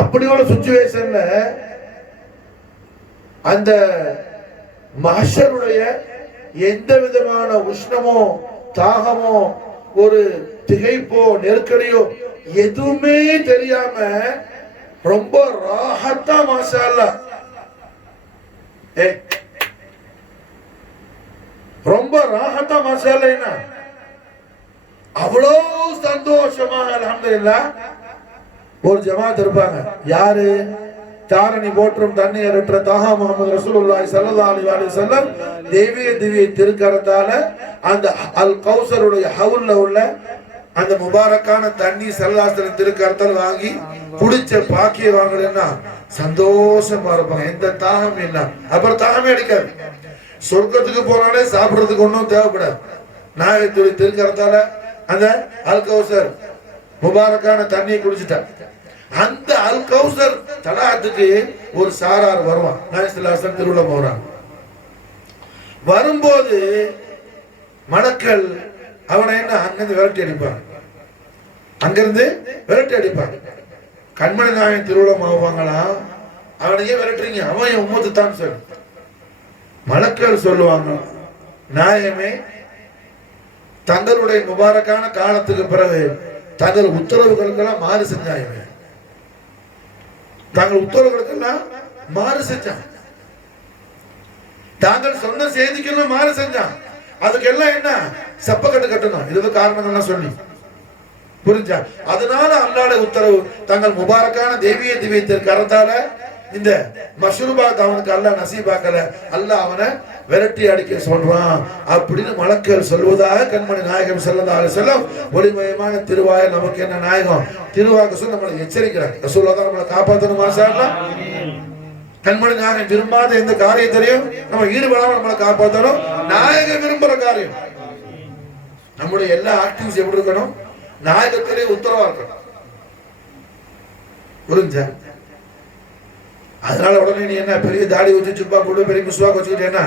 அப்படி ஒரு சிச்சுவேஷன்ல அந்த மஹ்ஷருடைய எந்த விதமான உஷ்ணமோ தாகமோ ஒரு திகைப்போ நெருக்கடியோ எதுவுமே தெரியாம ரொம்ப ராஹத்தா மாஷா அல்லாஹ் ரொம்ப ராஹத்தா மாஷா அல்லாஹ் என்ன அவ்வளவு சந்தோஷமாக அல்ஹம்துலில்லாஹ் ஒரு ஜமாத் இருப்பாங்க. யாரு? தாரணி போற்றும் தண்ணி அரற்ற தாஹா முஹம்மது ரசூலுல்லாஹி ஸல்லல்லாஹு அலைஹி வஸல்லம் திவ்ய திருக்கரத்தால அந்த அல் கௌசருடைய ஹவுல்ல உள்ள அந்த முபாரக்கான தண்ணி ஸல்லல்லாஹு திருக்கரத்தால் வாங்கி குடிச்ச பாக்கிய வாங்கலன்னா சந்தோஷமா இருப்பாங்க. எந்த தாகம் இல்ல. அப்புறம் தாகமே அடிக்காது. சொர்க்கத்துக்கு போனாலே சாப்பிடுறதுக்கு ஒன்றும் தேவைப்படாது. நாயகத்துடைய திருக்கரத்தால அந்த அல் கௌசர் முபாரக்கான தண்ணியை குடிச்சிட்டார். அந்த அல் கௌசர் தடாகத்துக்கு ஒரு சாரார் வருவான். நாயகத்துல்லாஹ் திருவிழா போறான். வரும்போது மலக்கள் அவனை என்ன அங்கிருந்து விரட்டி அடிப்பாங்க. அங்கிருந்து விரட்டி அடிப்பாங்க. கண்மணி நாயகன் திருவிழா ஆவாங்களா? அவனையே விரட்டுறீங்க, அவன் என் உம்மத்து தான் சொல்லு. மலக்கள் சொல்லுவாங்க, நாயகமே தங்களுடைய முபாரக்கான காலத்துக்கு பிறகு தங்கள் உத்தரவுகளுக்கெல்லாம் மாறு செஞ்சாங்க. தாங்கள் உத்தரவுகளுக்கெல்லாம் மாறு செஞ்சான். தாங்கள் சொன்ன செய்திக்கெல்லாம் மாறு செஞ்சான். அதுக்கெல்லாம் என்ன செப்பக்கட்டு கட்டணும். இது காரணங்கள்லாம் சொல்லி புரிஞ்சா? அதனால அல்லாஹ்வுடைய உத்தரவு தங்கள் முபாரக்கான திவ்ய கரத்தால இந்த மஷ்ரூபாத் அவனுக்கு அல்லாஹ் நசீபாக்கல. அல்லாஹ் அவனை விரட்டி அடிக்க சொல்றான் அப்படின்னு மலக்குகள் சொல்வதாக கண்மணி நாயகம் ஸல்லல்லாஹு அலைஹி வஸல்லம் ஒளிமயமான திருவாயில் நமக்கு என்ன நாயகம் திருவாக்கு சொல்லி நம்மளை எச்சரிக்கிறாங்க. ரசூலுல்லாஹ் தான் நம்மளை காப்பாற்றணும். மாஷா அல்லாஹ். கண்மணி நாயகம் விரும்பாத எந்த காரியத்திலையும் நம்ம ஈடுபடாம நம்மளை காப்பாற்றணும். நாயகம் விரும்புற காரியம் நம்முடைய எல்லா ஆக்டிவிட்டிஸ் எப்படி இருக்கணும்? நாயகத்திலே உத்தரவா இருக்கணும். புரிஞ்சா? அதனால உடனே நீ என்ன பெரிய தாடி வச்சு சுப்பா போட்டு பெரிய முஸ்வாக் வச்சுக்கிட்டு என்ன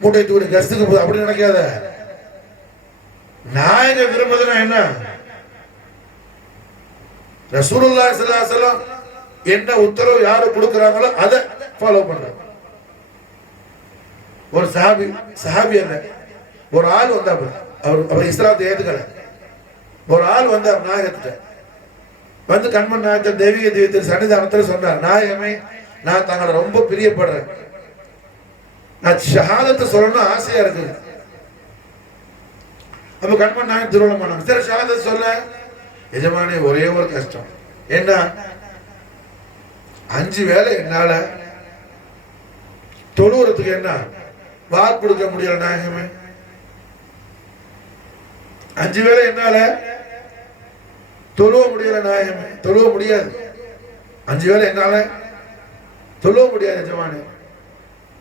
மூட்டை தூக்கி கஷ்டத்துக்கு போகுது அப்படி நினைக்காத. நாயக விரும்புதுன்னா என்ன? ரசூலுல்லாஹி ஸல்லல்லாஹு அலைஹி வஸல்லம் என்ன உத்தரவு யாரு கொடுக்கறாங்களோ அதை ஃபாலோ பண்ற. ஒரு சஹாபி அல்ல, ஒரு ஆள் வந்தார். அவர் இஸ்லாத்தை ஏத்துக்கல. ஒரு ஆள் வந்தார் நாயகத்திட்ட. வந்து கண்மன் நாயகத்தின் தெய்வீக சன்னிதானத்தில் சொன்னார், நாயகமே நான் தங்களை ரொம்ப பிரியப்படுறேன். நான் ஷஹாதத்தை சொல்லணும் ஆசையா இருக்குது. அப்ப கண்மன் நாயகம் திருவிழம் பண்ணாங்க. சரி ஷஹாதத்தை சொல்ல. எஜமானே ஒரே ஒரு கஷ்டம் என்ன? 5 வேளை என்னால தொழுவுறதுக்கு என்ன வாக்கு கொடுக்க முடியல நாயகமே. 5 வேளை என்னால தொழுவ முடியல நாயகமே. தொழுவ முடியாது. 5 வேளை என்னால தொழுவ முடியாது எஜமானே.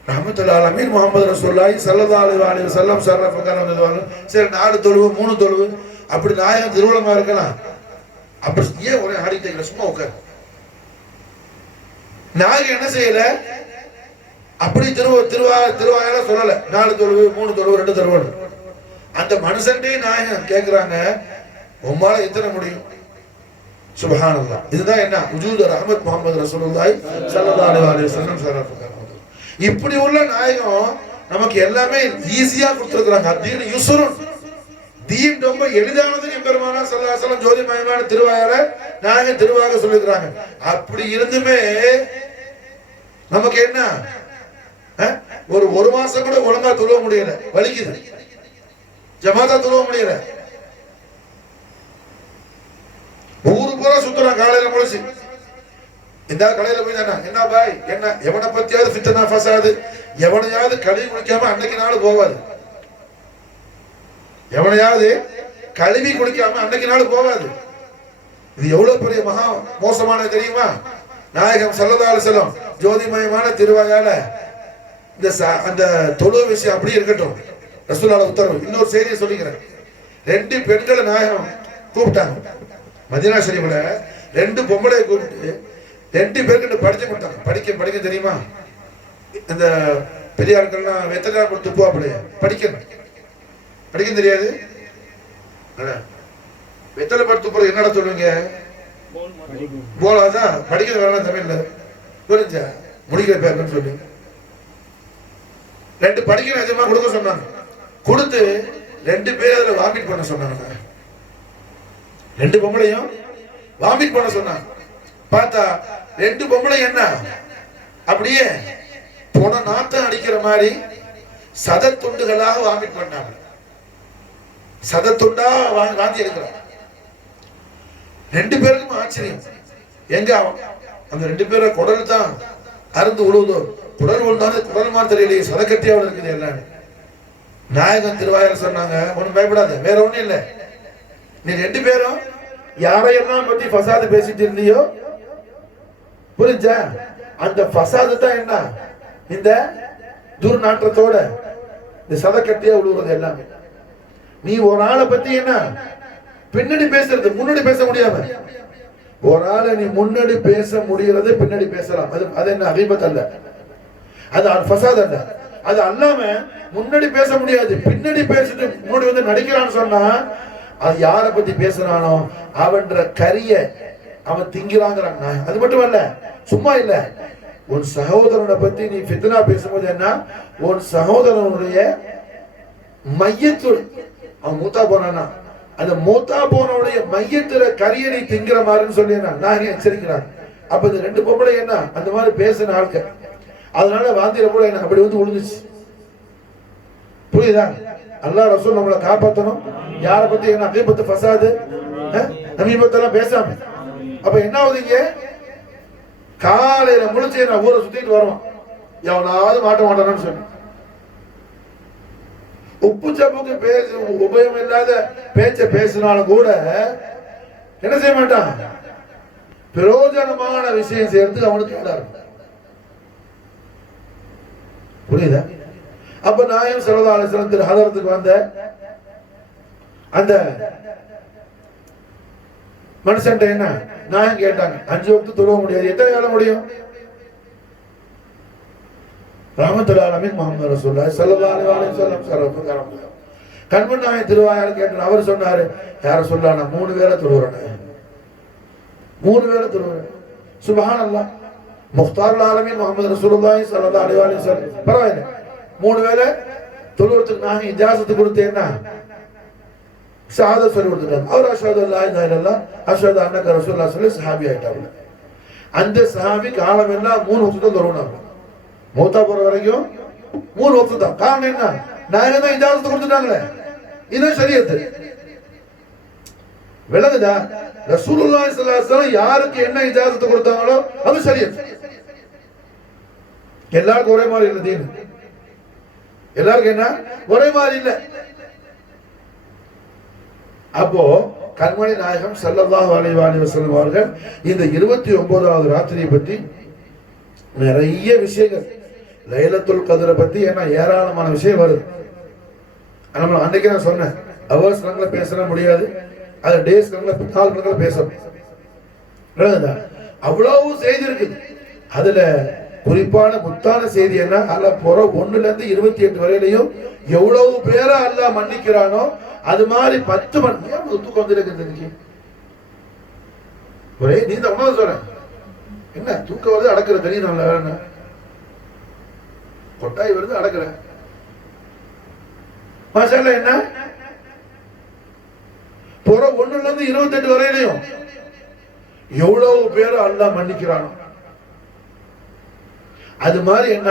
ரஹ்மத்துல்லாஹி அலைஹி முஹம்மது ரசூலுல்லாஹி ஸல்லல்லாஹு அலைஹி வஸல்லம் ஷரஃபகரம். சரி 4 தொழுவு 3 தொழுவு அப்படி நாயகம் திருவிழமா இருக்கலாம். அப்படி ஏன் ஒரே ஆடிட்டு சும்மா உட்கார். நாயகம் என்ன செய்யல? அப்படி திருவாயால சொல்லல. 4 தொழுவு 3 தொழுவு 2 தொழுவு. அந்த மனுஷன்டே நாயகம் கேட்கிறாங்க, உம்மால எத்தனை முடியும்? சுப்ஹானல்லாஹ். இதுதான் என்ன உஜூத் ரஹ்மத் முஹம்மது ரசூலுல்லாஹி ஸல்லல்லாஹு அலைஹி வஸல்லம் ஷரஃபகரம். இப்படி உள்ள நாயகம் நமக்கு எல்லாமே ஈஸியா கொடுத்திருக்கிறாங்க. தீன் யுஸ்ருன், தீன் ரொம்ப எளிதானது. எம்பெருமானா ஸல்லல்லாஹு அலைஹி வஸல்லம் ஜோதிமயமான திருவாயால நாயகம் திருவாக சொல்லிருக்கிறாங்க. அப்படி இருந்துமே நமக்கு என்ன, ஒரு மாசம் கூட ஒழுங்கா தொழுவ முடியல, வலிக்குது, ஜமாதா தொழுவ முடியல. ஊரு பூரா சுத்துறான் காலையில முழிச்சு. இந்த கடையில போய் என்ன பாய் என்ன, எவனை பத்தியாவது ஃபித்னா ஃபசாது, எவனையாவது கழுவி குளிக்காம அன்னைக்கு நாள் போவாது, எவனையாவது கழுவி குளிக்காம அன்னைக்கு நாள் போவாது. இது எவ்வளவு பெரிய மகா மோசமானது தெரியுமா? நாயகம் ஸல்லல்லாஹு அலைஹி வஸல்லம் ஜோதிமயமான திருவாயால இந்த அந்த தொழு விஷயம் அப்படி இருக்கட்டும், ரசூலுல்லாஹ் உத்தரவு. இன்னொரு செய்தியை சொல்லிக்கிறேன். 2 பெண்களை நாயகம் கூப்பிட்டாங்க மதீனா ஷரீஃப்ல. 2 பொம்பளை கூப்பிட்டு 2 பேருக்கு படிச்சு கொடுத்தாங்க. படிக்க தெரியுமா? இந்த பெரியார்கள்லாம் வெத்தலை கொடுத்து போ, அப்படி படிக்க தெரியாது. வெத்தலை படுத்து போற என்னடா சொல்லுவீங்க? போலாதான் படிக்கிறது வேணாம் தமிழ்ல புரிஞ்சா முடிக்கிற பேர் சொல்லி 2 படிக்கிற நிஜமா கொடுக்க சொன்னாங்க. கொடுத்து 2 பேர் அதுல வாமிட் பண்ண சொன்னாங்க. 2 பொம்பளையும் வாமிட் பண்ண சொன்னாங்க. பார்த்தா 2 பொம்பளை என்ன அப்படியே போன நாத்தம் அடிக்கிற மாதிரி சத துண்டுகளாக வாமிட் பண்ணாங்க. சத துண்டா வாந்தி எடுக்கிறாங்க. 2 பேருக்கும் ஆச்சரியம். எங்க அந்த 2 பேரை குடல் தான் அருந்து உழுவுதோ, குடல் உழுந்தாலும் குடல் மாதிரி தெரியலையே, சதக்கட்டியாவில் இருக்குது எல்லாம். நாயகம் திருவாயால சொன்னாங்க, ஒன்னும் பயப்படாத, வேற ஒண்ணும் இல்லை, நீ 2 பேரும் யாரையெல்லாம் பத்தி ஃபசாது பேசிட்டு இருந்தியோ புரிஞ்சா, அந்த ஃபசாது தான் என்ன, இந்த துர்நாற்றத்தோட இந்த சதக்கட்டியா விழுவுறது எல்லாமே. நீ ஒரு ஆளை பத்தி என்ன பின்னாடி பேசுறது, முன்னாடி பேச முடியாம, ஒரு ஆளை நீ முன்னாடி பேச முடியறது பின்னாடி பேசலாம். அது என்ன அகீபத் அல்ல, அது ஃபசாத் அல்ல. அது அல்லாம முன்னாடி பேச முடியாது, பின்னாடி பேசிட்டு முன்னாடி வந்து நடிக்கிறான்னு சொன்னா அது யாரை பத்தி பேசுறானோ அவன்ற கரிய அவன் திங்கிறாங்கிறான். அது மட்டும் அல்ல, சும்மா இல்ல, உன் சகோதரனை பத்தி நீ ஃபித்னா பேசும்போது என்ன, உன் சகோதரனுடைய மையத்து அவன் மூத்தா போனானா அந்த மூத்தா போனவுடைய மையத்துல கரியனை திங்கிற மாதிரின்னு சொல்லி நான் எச்சரிக்கிறாங்க. அப்ப இந்த 2 பொம்பளை என்ன அந்த மாதிரி பேசின ஆட்கள், அதனால வாந்திர கூட என்ன அப்படி வந்து விழுந்துச்சு. புரியுதா? அல்லாஹ் ரசூல் நம்மளை காப்பாற்றணும். யாரை பத்தி என்ன அகீபத்து ஃபசாது நமீபத்தெல்லாம் பேசாம. அப்ப என்ன ஆகுதுங்க, காலையில முழிச்சு நான் ஊரை சுத்திட்டு வருவான், எவனாவது மாட்ட மாட்டானு சொல்லி உப்பு சப்புக்கு பேச உபயோகம் இல்லாத பேச்ச பேசினாலும் கூட என்ன செய்ய மாட்டான், பிரயோஜனமான விஷயம் செய்யறதுக்கு அவனுக்கு இருக்கும். புரியுதா? அப்ப நாயகம் ஸல்லல்லாஹு அலைஹி வஸல்லம் திரு ஹதரத்துக்கு வந்த அந்த மனுஷன் என்ன நாயகம் கேட்டாங்க, 5 வக்து தொழுவ முடியாது, எத்தனை வேலை முடியும்? ரஹ்மத்துல் ஆலமீன் முஹம்மது ரசூலுல்லாஹி ஸல்லல்லாஹு அலைஹி வஸல்லம் சரஃபகரம் கண்மன் நாயகம் திருவாயால் கேட்டார். அவர் சொன்னாரு, யார சொல்லானா 3 வேளை தொழுறேன், 3 வேளை தொழுறேன். சுப்ஹானல்லாஹ், முஃப்தாருல் ஆலமீன் முஹம்மது ரசூலுல்லாஹி ஸல்லல்லாஹு அலைஹி வஸல்லம் பரவாயில்லை 3 வேளை தொழுவதுக்கு நாங்க இஜாசத்து கொடுத்தேன்னா ஷஹாதத் சொல்லி கொடுத்துட்டாங்க. அவர் அஷ்ஹது அல்லா இலாஹா இல்லல்லாஹ் அஷ்ஹது அன்னக ரசூலுல்லாஹ் சொல்லி சஹாபி ஆயிட்டாங்க. அந்த சஹாபி காலம் எல்லாம் 3 வக்து தொழுவாங்க, மௌத்தா போற வரைக்கும் 3 வக்து தான். காரணம் என்ன, நாயகம் தான் இஜாசத்து கொடுத்துட்டாங்களே, இது ஷரியத். விளங்குதா? ரசூலுல்லாஹி ஸல்லல்லாஹு அலைஹி வஸல்லம் யாருக்கு என்ன இஜாசத்து கொடுத்தாங்களோ அது ஷரியத். எல்லாருக்கும் ஒரே மாதிரி இல்ல தீன், எல்லாருக்கும் என்ன ஒரே மாதிரி இல்ல. அப்போ கண்மணி நாயகம் ஸல்லல்லாஹு அலைஹி வஸல்லம் அவர்கள் இந்த 29வது ராத்திரியை பத்தி நிறைய விஷயங்கள், லைலத்துல் கத்ரை பத்தி என்ன ஏராளமான விஷயம் வருது. நம்ம அன்னைக்கு நான் சொன்னேன், ஹவர்ஸ் கணக்குல பேச முடியாது, அது டேஸ் கணக்குல நாள் கணக்குல பேசணும். அவ்வளவு செய்தி இருக்குது. அதுல குறிப்பான முத்தான செய்தி என்ன, அல்ல போற 1ல இருந்து 28 வரையிலையும் எவ்வளவு பேரை அல்லாஹ் மன்னிக்கிறானோ அது மாதிரி 10 மணி தூக்கம் வந்துருக்கு. ஒரே நீ தான் உணவு சொல்ற என்ன தூக்கம் வருது அடக்குற தெரியும், கொட்டாய் வருது அடக்குற மாஷாஅல்லாஹ் என்ன புற 1ல இருந்து 28 வரையிலையும் எவ்வளவு பேர் அல்லாஹ் மன்னிக்கிறானோ அது மாதிரி என்ன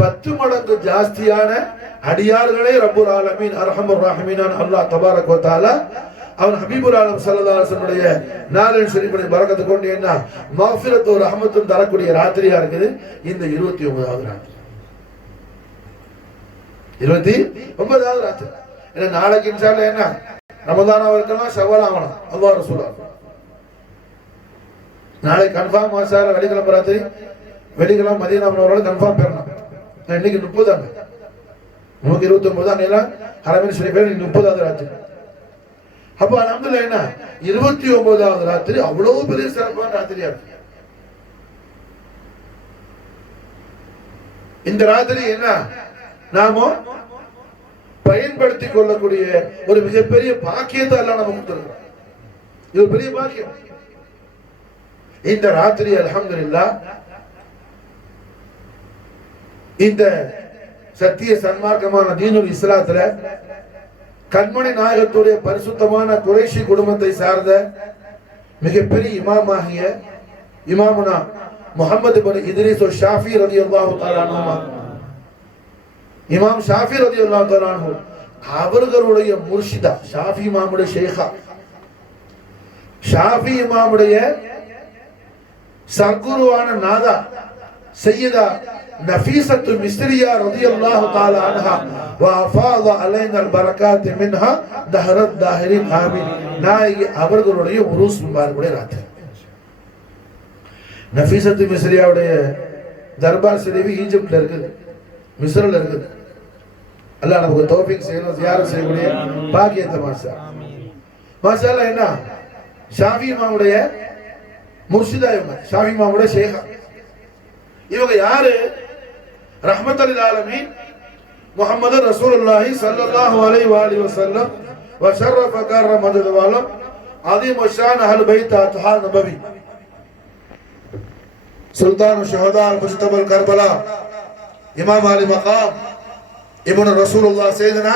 10 மடங்கு ஜாஸ்தியான அடியார்களே ரப்புல் ஆலமீன் அர்ஹமர் ரஹீமான அல்லாஹ் தபாரக வ தஆலா அவன் ஹபீபுல் ஆலம் ஸல்லல்லாஹு அலைஹி வஸல்லுடைய நாளின் ஷரீஃபின் பரக்கத்து கொண்டு என்ன மஃபிரத்து ரஹமத்தும் தரக்கூடிய ராத்திரியா இருக்குது இந்த 29வது ராத்திரி. 29வது ராத்திரி. என்ன நாளைக்கு இன்ஷா அல்லாஹ் என்ன ரமதான் அவருக்கெல்லாம் ஷவ்வால் ஆகணும். அல்லாஹ் ரசூலா நாளை கன்ஃபார்ம் மாசால வெள்ளிக்கிழமை ராத்திரி வெள்ளிக்கிழமை மதீனா முனவரோட கன்ஃபார்ம் பெறணும். இன்னைக்கு 30 நமக்கு 29 அன்னையில ஹரமின் ஷரீஃபில் 30வது ராத்திரி. அப்ப அல்ஹம்துலில்லாஹ் என்ன 29வது ராத்திரி அவ்வளவு பெரிய சிறப்பான ராத்திரியா இருக்கு. இந்த ராத்திரி என்ன நாம பயன்படுத்திக் கொள்ளக்கூடிய ஒரு மிகப்பெரிய பாக்கியத்தை அல்லாஹ் நமக்கு கொடுத்திருக்கிறார். இது பெரிய பாக்கியம். இந்த ராத்திரி அல்ஹம்துலில்லாஹ் இந்த சத்திய சன்மார்க்கமான தீனுல் இஸ்லாத்துல கண்மணி நாயகத்துடைய பரிசுத்தமான குறைஷி குடும்பத்தை சார்ந்த மிகப்பெரிய இமாமாகிய இமாமுனா முஹம்மது இப்னு இத்ரீஸ் ஷாஃபி ரலியல்லாஹு தஆலா அன்ஹு இமாம் ஷாஃபி ரலியல்லாஹு தஆலா அன்ஹு அவர்களுடைய முர்ஷிதா ஷாஃபி இமாமுடைய ஷேഖா ஷாஃபி இமாமுடைய சர்க்குருவான நாதா சையதா நஃபீசத்து மிஸ்ரியா ரலியல்லாஹு தஆலா அன்ஹா வஃபாத அலைனா البركات منها دهر الداهرين ஆமீன். நாயகி அவர்களுடைய உருஸ் முபாரக்குடைய ராத்திரி. நஃபீசத்து மிஸ்ரியாவுடைய தர்பார் ஷரீஃப் ஈஜிப்ட்ல இருக்குது, மிஸ்ர்ல இருக்குது. அல்லாஹ் நமக்கு தௌஃபீக் செய்யணும், ஜியாரத் செய்யக்கூடிய பாக்கியத்தை மாஷாஅல்லாஹ். என்ன ஷாஃபி இமாமுடைய முர்ஷிதா இவங்க, ஷாஃபி இமாமுடைய ஷேഖா. இவங்க யாரு? ரஹ்மத்துல் ஆலமீன் முஹம்மது ரசூலுல்லாஹி ஸல்லல்லாஹு அலைஹி வஸல்லம் வ ஷரஃப கர்ரம மததுவாலம் அதீம் ஷான் அஹ்ல் பைத் அத்ஹார் நபவி சுல்தான் ஷுஹதா முஜ்தபல் கர்பலா இமாம் அலி மகாம் இப்னு ரசூலுல்லாஹ் சையதுனா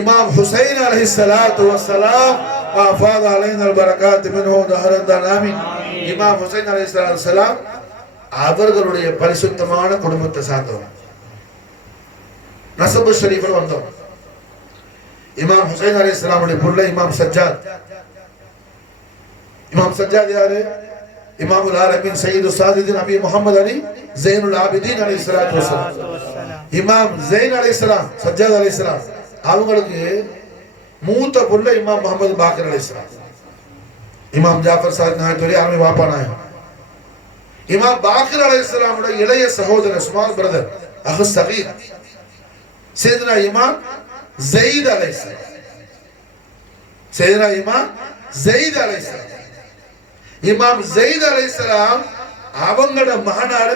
இமாம் ஹுசைன் அலைஹிஸ்ஸலாத்து வஸ்ஸலாம் வஃபாத அலைனா البركات منه دهر الدنامين. இமாம் ஹுசைன் அலைஹிஸ்ஸலாத்து வஸ்ஸலாம் அவர்களுடைய பரிசுத்தமான குடும்பத்தை சார்ந்தவர். நசபு ஷரீஃபில் வந்தோம். இமாம் ஹுசைன் அலைஹிஸ்ஸலாமுடைய புள்ள இமாம் சஜ்ஜாத். இமாம் சஜ்ஜாத் யாரு? இமாமுல் ஆலமீன் சையது சாதிதீன் அபி முஹம்மது அலி ஸைனுல் ஆபிதீன் அலைஹிஸ்ஸலாத்து வஸ்ஸலாம். இமாம் ஸைன் அலைஹிஸ்ஸலாம் சஜ்ஜாத் அலைஹிஸ்ஸலாம் அவங்களுக்கு மூத்த புள்ள இமாம் முஹம்மது பாக்கர் அலைஹிஸ்ஸலாம். இமாம் ஜாஃபர் சாதிக் நாயத்துடைய அருமை வாப்பா நாயகம். இமாம் பாக்கர் அலைஹிஸ்ஸலாமுடைய இளைய சகோதரர் ஸ்மால் பிரதர் அஹ் சகீர் சையதுனா இமாம் ஸைத் அலைஹிஸ்ஸலாம். சையதுனா இமாம் ஸைத் அலைஹிஸ்ஸலாம். இமாம் ஸைத் அலைஹிஸ்ஸலாம் அவங்களோட மகனார்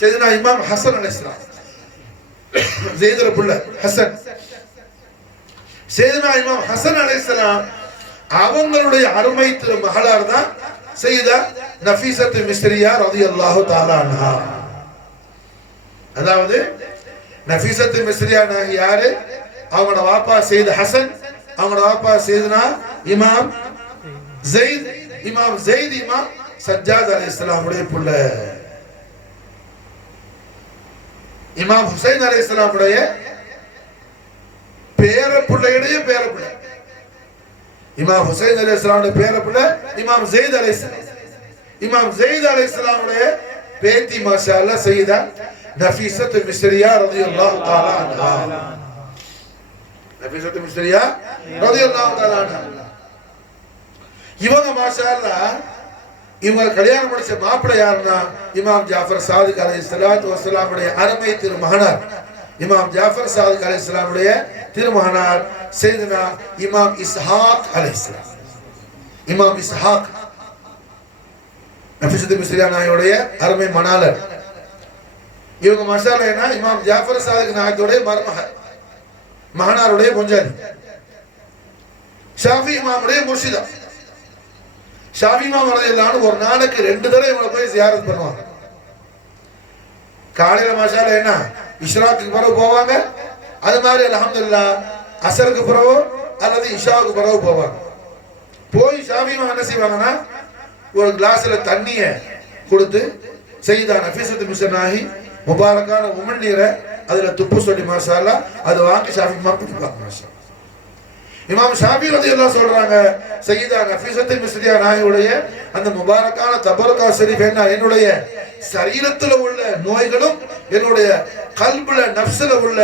சையதுனா இமாம் ஹசன் அலைஹிஸ்ஸலாம். ஸைதுல புள்ள ஹசன். சையதுனா இமாம் ஹசன் அலைஹிஸ்ஸலாம் அவங்களுடைய அருமை திரு மகளார் தான் சையதா நஃபீசத்து மிஸ்ரியா ரலியல்லாஹு தஆலா அன்ஹா. அதாவது நஃபீசத்து மிஸ்ரியா யாரு? அவங்களோட வாப்பா சையத் ஹசன், அவங்களோட வாப்பா சையதுனா இமாம் ஸைத். இமாம் ஸைத் இமாம் சஜ்ஜாத் அலைஹிஸ்ஸலாமுடைய புள்ள. இமாம் ஹுசைன் அலைஹிஸ்ஸலாமுடைய பேர பிள்ளையுடைய பேர பிள்ளை. இமாம் ஹுசைன் அலைஹிஸ்ஸலாமுடைய பேர பிள்ளை இமாம் ஸைத் அலைஹிஸ்ஸலாம். இமாம் ஸைத் அலைஹிஸ்ஸலாமுடைய பேத்தி மாஷாஅல்லாஹ் சையதா நஃபீசத்து மிஸ்ரியா ரலியல்லாஹு தஆலா அன்ஹா. நஃபீசத்து மிஸ்ரியா ரலியல்லாஹு தஆலா அன்ஹா. இவங்க மாஷாஅல்லாஹ் இவங்க கல்யாணம் முடிச்ச மாப்பிள்ளை யாருன்னா இமாம் ஜாஃபர் சாதிக் அலைஹிஸ்ஸலாத்து வஸ்ஸலாமுடைய அருமை திருமகனார் இமாம் ஜாஃபர் சாதிக் அலைஹிஸ்ஸலாமுடைய திருமகனார் சையதுனா இமாம் இஸ்ஹாக் அலைஹிஸ்ஸலாம். இமாம் இஸ்ஹாக் நஃபீசத்து மிஸ்ரியா நாயுடைய அருமை மணாளர். இவங்க மாஷாஅல்லாஹ் என்ன இமாம் ஜாஃபர் சாதிக் நாயத்துடைய மருமகள் மகனாருடைய பொஞ்சாதி. ஷாஃபி இமாமுடைய முர்ஷிதா. ஷாஃபி இமாம் ரலியல்லாஹு அன்ஹு ஒரு நாளைக்கு 2 தடவை இவங்களை போய் ஜியாரத் பண்ணுவாங்க. காலையில மாஷாஅல்லாஹ் என்ன இஷ்ராக்குக்கு பிறகு போவாங்க, அது மாதிரி அல்ஹம்துலில்லாஹ் அசருக்கு பிறகு அல்லது இஷாவுக்கு பிறகு போவாங்க. போய் ஷாஃபி இமாம் என்ன செய்வாங்கன்னா ஒரு கிளாஸ்ல தண்ணிய கொடுத்து சையதா நஃபீஸத்து மிஸ்ரி முபாரக்கான உமிழ் நீரை அதுல துப்பு சொல்லி மாஷா அல்லாஹ் அது வாங்கி ஷாஃபி இமாம் குடிப்பாங்க. மாஷா இமாம் ஷாஃபி ரலியல்லாஹு சொல்றாங்க சையதா நஃபீஸத்து மிஸ்ரி நாயுடைய அந்த முபாரக்கான தபரகா ஷரீஃப் என்ன என்னுடைய சரீரத்துல உள்ள நோய்களும் என்னுடைய கல்புல நஃப்ஸ்ல உள்ள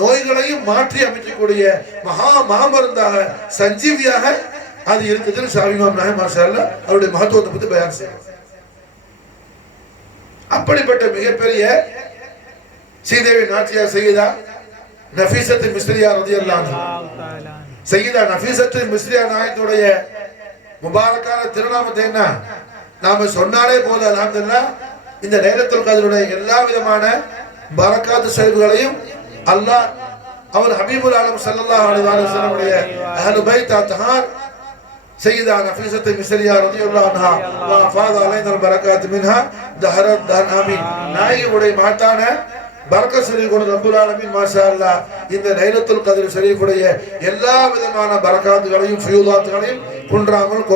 நோய்களையும் மாற்றி அமைக்கக்கூடிய மகா மாமருந்தாக சஞ்சீவியாக அது இருக்குதுன்னு ஷாஃபி இமாம் நாயகம் மாஷா அல்லாஹ் அவருடைய மகத்துவத்தை பத்தி பயான் செய்றாங்க. அப்படிப்பட்ட மிகப்பெரிய ஸ்ரீதேவி நாச்சியார் சையதா நஃபீஸத்து மிஸ்ரியா ரலியல்லாஹு அன்ஹா சையதா நஃபீஸத்து மிஸ்ரியா நாயகத்துடைய முபாரக்கான திருநாமத்தை என்ன நாம சொன்னாலே போதும். அல்ஹம்துலில்லாஹ் இந்த லைலத்துல் கத்ருடைய எல்லா விதமான பரக்காத்து ஷரீஃப்களையும் அல்லாஹ் அவர் ஹபீபுல் ஆலம் ஸல்லல்லாஹு அலைஹி வஸல்லம் உடைய அஹ்லு பைத் அத்ஹார் சையதா நஃபீஸத்து மிஸ்ரியா ரலியல்லாஹு அன்ஹா வ ஃபாத அலைனா பரக்காத் மின்ஹா தஹரத் தஹர் ஆமீன் நாயகவுடைய மாட்டான பரக்கத் ஷரீஃப் கொண்டு ரப்பல் ஆலமீன் மாஷா அல்லாஹ் இந்த லைலத்துல் கத்ர் ஷரீஃபுடைய எல்லா விதமான பரக்காத்துகளையும் ஃபியூதாத்துகளையும் குன்றாமல்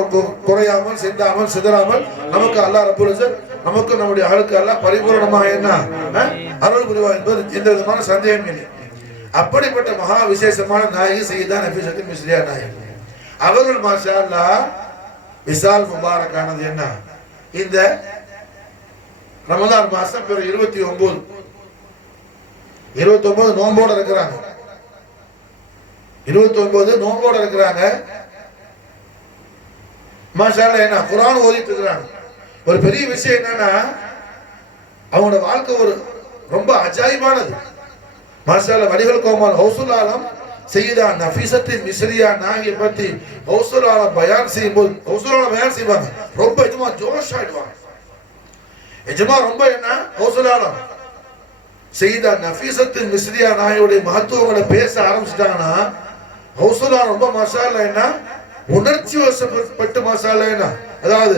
குறையாமல் சிந்தாமல் சிதறாமல் நமக்கு அல்லாஹ் ரப்பல் இஸ்ஸத் நமக்கு நம்முடைய ஆளுக்கு அல்லாஹ் பரிபூரணமாக என்ன அருள் புரிவார் என்பது எந்த விதமான சந்தேகம் இல்லை. அப்படிப்பட்ட மகா விசேஷமான நாயகி சையதா நஃபீஸத்து மிஸ்ரியா நாயகி அவர்கள் மாஷா அல்லாஹ் விசால் முபாரக்கானது என்ன இந்த ரமதான் மாசம் 29 நோம்போட இருக்கிறாங்க. 29 நோம்போட இருக்கிறாங்க. மாஷா அல்லாஹ் என்ன குர்ஆன் ஓதிட்டு இருக்காங்க. ஒரு பெரிய விஷயம் என்னன்னா அவங்களோட வாழ்க்கை ஒரு ரொம்ப அஜாயிபானது. மாஷா அல்லாஹ் வடிகள் கோமால் ஹவுசுல் ஆலம் சையதா நஃபீஸத்து மிஸ்ரியா நாயகி பத்தி ஹவுசுல் ஆலம் பயான் செய்யும்போது ஹவுசுல் ஆலம் பயான் செய்வாங்க. ரொம்ப இதுமா ஜோஷ் ஆயிடுவாங்க. எஜமா ரொம்ப என்ன ஹவுசுல் ஆலம் சையதா நஃபீஸத்து மிஸ்ரியா நாயுடைய மகத்துவங்களை பேச ஆரம்பிச்சிட்டாங்கன்னா ஹவுசுல் ஆலம் ரொம்ப மாஷா அல்லாஹ் என்ன உணர்ச்சி வசப்பட்டு மாஷா அல்லாஹ் என்ன அதாவது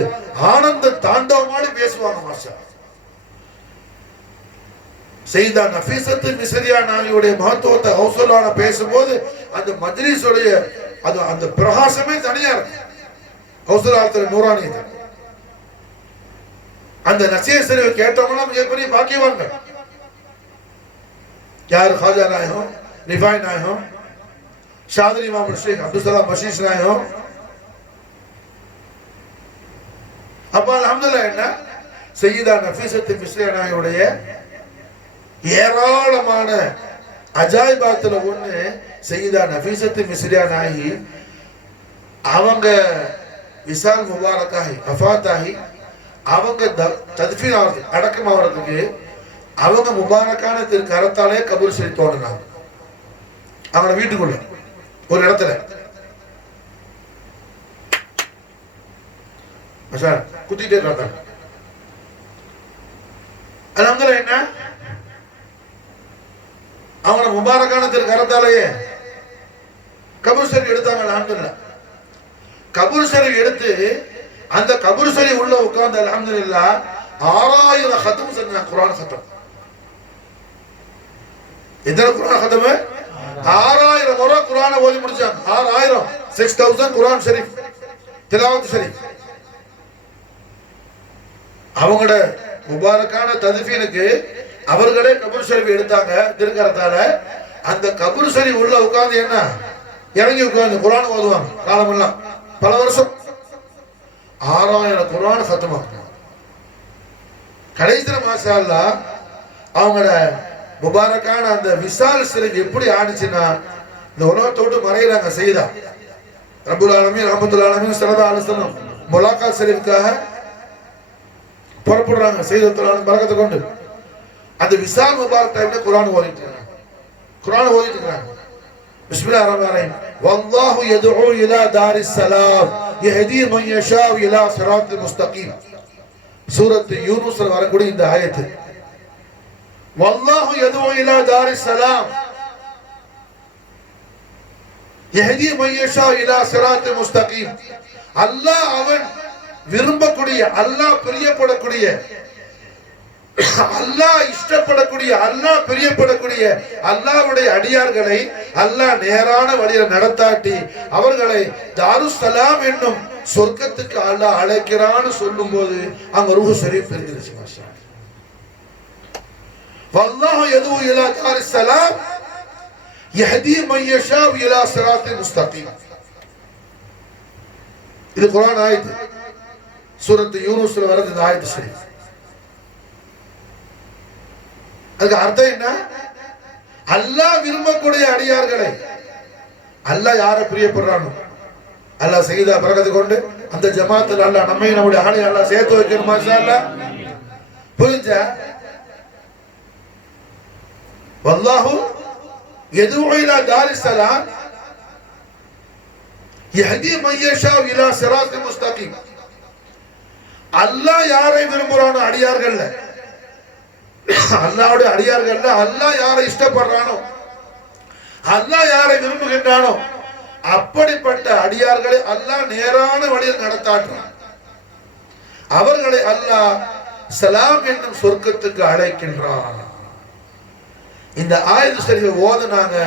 ஆனந்த தாண்டவமாடி பேசுவாங்க. மாஷா சையதா நஃபீஸத்து மிஸ்ரியா நாயுடைய மகத்துவத்தை ஹவுசுல் ஆலம் பேசும்போது அந்த மஜ்லிஸுடைய அது அந்த பிரகாசமே தனியா இருக்கு. ஹவுசுல் ஆலத்துல நூரானியத்தை அந்த நசீஹத் ஷரீஃப் கேட்டவங்க மிகப்பெரிய பாக்கியவான்கள். யார் खाजा நாயகம் ரிஃபாய் நாயகம் ஷாதிரி இமாம் ஷேக் அப்துல் சலாம் பஷீஷ் நாயகம். அப்ப அல்ஹம்துலில்லாஹ் என்ன சையதா நஃபீஸத்து மிஸ்ரியா நாயுடைய ஏராளமான அஜாயிபாத்துல ஒண்ணு சையதா நஃபீஸத்து மிஸ்ரியா நாயகி அவங்க விசால் முபாரக்காகி வஃபாத்தாகி அவங்க தத்ஃபீன் ஆகிறது அடக்கம் ஆகிறதுக்கு அவங்க முபாரக்கான திரு கரத்தாலே கபூர் ஷரீஃப் தோன்றினாங்க. அவங்க வீட்டுக்குள்ள ஒரு இடத்துல குத்திட்டே இருக்காங்க. அல்ஹம்துலில்லாஹ் என்ன அவங்க முபாரக்கான திரு கரத்தாலேயே கபூர் ஷரீஃப் எடுத்தாங்க. அல்ஹம்துலில்லாஹ் கபூர் ஷரீஃப் எடுத்து அந்த கபூர் ஷரீஃப் உள்ள உட்கார்ந்து அல்ஹம்துலில்லாஹ் 6000 खत्म செஞ்சாங்க. குர்ஆன் खत्म எத்தனை குர்ஆன் खत्म 6000 முறை குர்ஆனை ஓதி முடிச்சாங்க. 6000 குர்ஆன் ஷரீஃப் திலாவத் ஷரீஃப் அவங்களோட முபாரக்கான தத்ஃபீனுக்கு அவர்களே கபூர் ஷரீஃப் எடுத்தாங்க திருக்கரத்தால. அந்த கபூர் ஷரீஃப் உள்ள உட்கார்ந்து என்ன இறங்கி உட்கார்ந்து குர்ஆன் ஓதுவாங்க காலமெல்லாம் பல வருஷம். 6000 குர்ஆன் खत्म கடைசில மாஷா அல்லாஹ் அவங்களோட முபாரக்கான அந்த விசால் ஷரீஃப் எப்படி ஆடுச்சுன்னா இந்த உலகத்தை விட்டு மறையிறாங்க. சையதா ரப்பல் ஆலமீன் ரஹ்மத்துல் ஆலமீன் ஸல்லல்லாஹு அலைஹி வஸல்லம் முலாகாத் ஷரீஃப்காக புறப்படுறாங்க. சையதத்துல் ஆலம் பரக்கத்தை கொண்டு அந்த விசால் முபாரக் டைம்ல குர்ஆன் ஓதிட்டு இருக்காங்க. குர்ஆன் ஓதிட்டு இருக்காங்க. பிஸ்மில்லாஹிர் ரஹ்மானிர் ரஹீம் வல்லாஹு யதுஉ இலா தாரிஸ் ஸலாம் யஹ்தி மன் யஷா இலா ஸிராத்தில் முஸ்தகீம். சூரத் யூனுஸ்ல வரக்கூடிய இந்த ஆயத்து வல்லாஹு யதுஉ இலா தாரிஸ் ஸலாம் யஹ்தி மன் யஷா இலா ஸிராத்தில் முஸ்தகீம். அல்லாஹ் அவன் விரும்பக்கூடிய அல்லாஹ் பிரியப்படக்கூடிய அல்லாஹ் இஷ்டப்படக்கூடிய, அல்லாஹ் பிரியப்படக்கூடிய அல்லாஹ்வுடைய அடியார்களை அல்லாஹ் நேரான வழியில நடத்தாட்டி அவர்களை தாருஸ்ஸலாம் என்னும் சொர்க்கத்துக்கு அல்லாஹ் அழைக்கிறான்னு சொல்லும் போது அங்க ரூஹு ஷரீஃப் பிரிஞ்சிருச்சு. மாஷா வல்லாஹு யது இலா தாருஸ்ஸலாம் யஹ்தி மன் யஷா இலா ஸிராத்தில் முஸ்தகீம். இது குர்ஆன் ஆயத்து, சூரத்து யூனுஸ்ல வருது இந்த ஆயத்து. சரி, அதுக்கு அர்த்தம் என்ன? அல்லாஹ் விரும்பக்கூடிய அடியார்களை அல்லாஹ் யார பிரியப்படுறானோ அல்லாஹ் செய்தா பரக்கத்து கொண்டு அந்த ஜமாத்தில் அல்லாஹ் நம்மை நம்முடைய ஆளை அல்லாஹ் சேர்த்து வைக்கணும். மாஷா அல்லாஹ். புரிஞ்சா? வல்லாஹு யதுஉ இலா தாரிஸ்ஸலாம் யஹ்தி மன் யஷா இலா ஸிராத்தில் முஸ்தகீம். அல்லாஹ் யாரை விரும்புறானோ அடியார்கள்ல, அல்லாஹ்வுடைய அடியார்கள்ல அல்லாஹ் யாரை இஷ்டப்படுறானோ, அல்லாஹ் யாரை விரும்புகின்றானோ அப்படிப்பட்ட அடியார்களை அல்லாஹ் நேரான வழியில் நடத்தாற்றான். அவர்களை அல்லாஹ் சலாம் என்னும் சொர்க்கத்துக்கு அழைக்கின்றான். இந்த ஆயத்து ஷரீஃபை ஓதுனாங்க,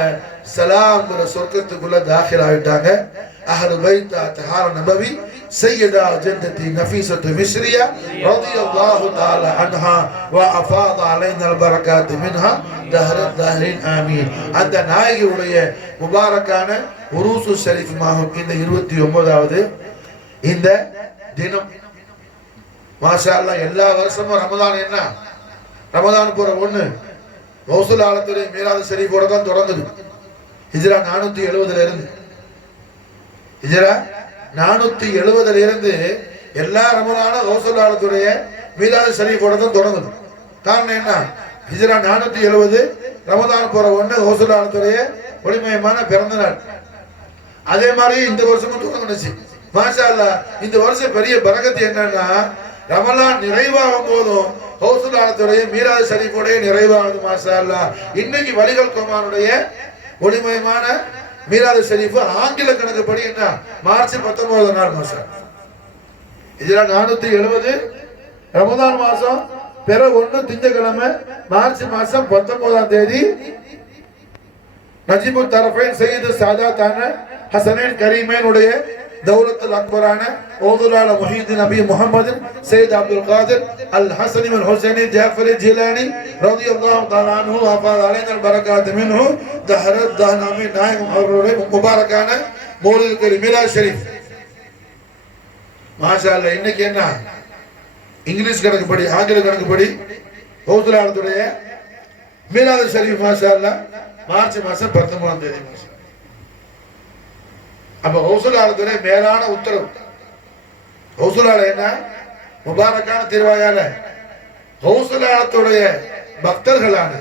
சலாம்ங்கற சொர்க்கத்துக்குள்ள தாখিল ஆயிட்டாங்க. அஹ்லு பைத் தஹார நபவி சையதா ஜன்னதி நஃபீஸத்து மிஸ்ரியா ரலியல்லாஹு தஆலா அன்ஹா வ அஃபாத அலைனா البركات மின்ஹா தஹரத் தஹரின் ஆமீன். அந்த நாயகியுடைய முபாரக்கான உரூசு ஷரீஃப் மாஹும் இந்த 29வது இந்த தினம். மாஷா அல்லாஹ். எல்லா வருஷமும் ரமதான் என்ன, ரமதான் போற ஒண்ணு கௌசுல் ஆலத்துடைய மீராது ஷரீஃபோட தான் தொடங்குது. ஹிஜ்ரா 470 இருந்து, ஹிஜ்ரா 470 இருந்து எல்லா ரமதானும் கௌசுல் ஆலத்துடைய மீராது ஷரீஃபோட தான் தொடங்குது. காரணம் என்ன? ஹிஜ்ரா 470 ரமதான் போற ஒண்ணு கௌசுல் ஆலத்துடைய ஒளிமயமான பிறந்த நாள். அதே மாதிரி இந்த வருஷமும் தொடங்குச்சு. மாஷா அல்லாஹ். இந்த வருஷம் பெரிய பரக்கத்து என்னன்னா, ரமலான் நிறைவாகும் போதும் கௌசுல் ஆலத்துடைய மீராது ஷரீஃபோடைய நிறைவாகுது. மாஷா அல்லாஹ். இன்னைக்கு வலிகள் குமாருடைய ஒளிமயமான மீராது ஷரீஃப் ஆங்கில கணக்குப்படி என்ன, மார்ச் 19 நாள். மாஷா ஹிஜ்ரா 470 ரமதான் மாசம் பிற 1 திங்கட்கிழமை மார்ச் மாசம் 19ஆம் தேதி நஜிபு தரஃபைன் சையது சாதாத்தான ஹசனைன் கரீமைன் உடைய தௌலத்துல் அக்பரான ஓதுலால முஹீதீன் நபி முஹம்மது சையத் அப்துல் காதிர் அல் ஹசனி வல் ஹுசைனி ஜாஃபரி ஜிலானி ரலியல்லாஹு தஆலா அன்ஹு வ அஃபாத அலைனா பரக்காத் மின்ஹு தஹரத் தஹனாமி நாயகம் அவர்களுடைய முபாரக்கான மௌலித் கரீம் மீலாத் ஷரீஃப். மாஷா அல்லாஹ். இன்னைக்கு என்ன, இங்கிலீஷ் கணக்குப்படி ஆங்கில கணக்குப்படி கௌசுல் ஆலத்துடைய மீலாத் ஷரீஃப் மாஷா அல்லாஹ் மார்ச் மாசம் 19ஆம் தேதி. மாஷா அப்ப கௌசுல் ஆலத்துடைய மேலான உத்தரவு. கௌசுல் ஆலம் என்ன, முபாரக்கான திருவாயால கௌசுல் ஆலத்துடைய பக்தர்களான,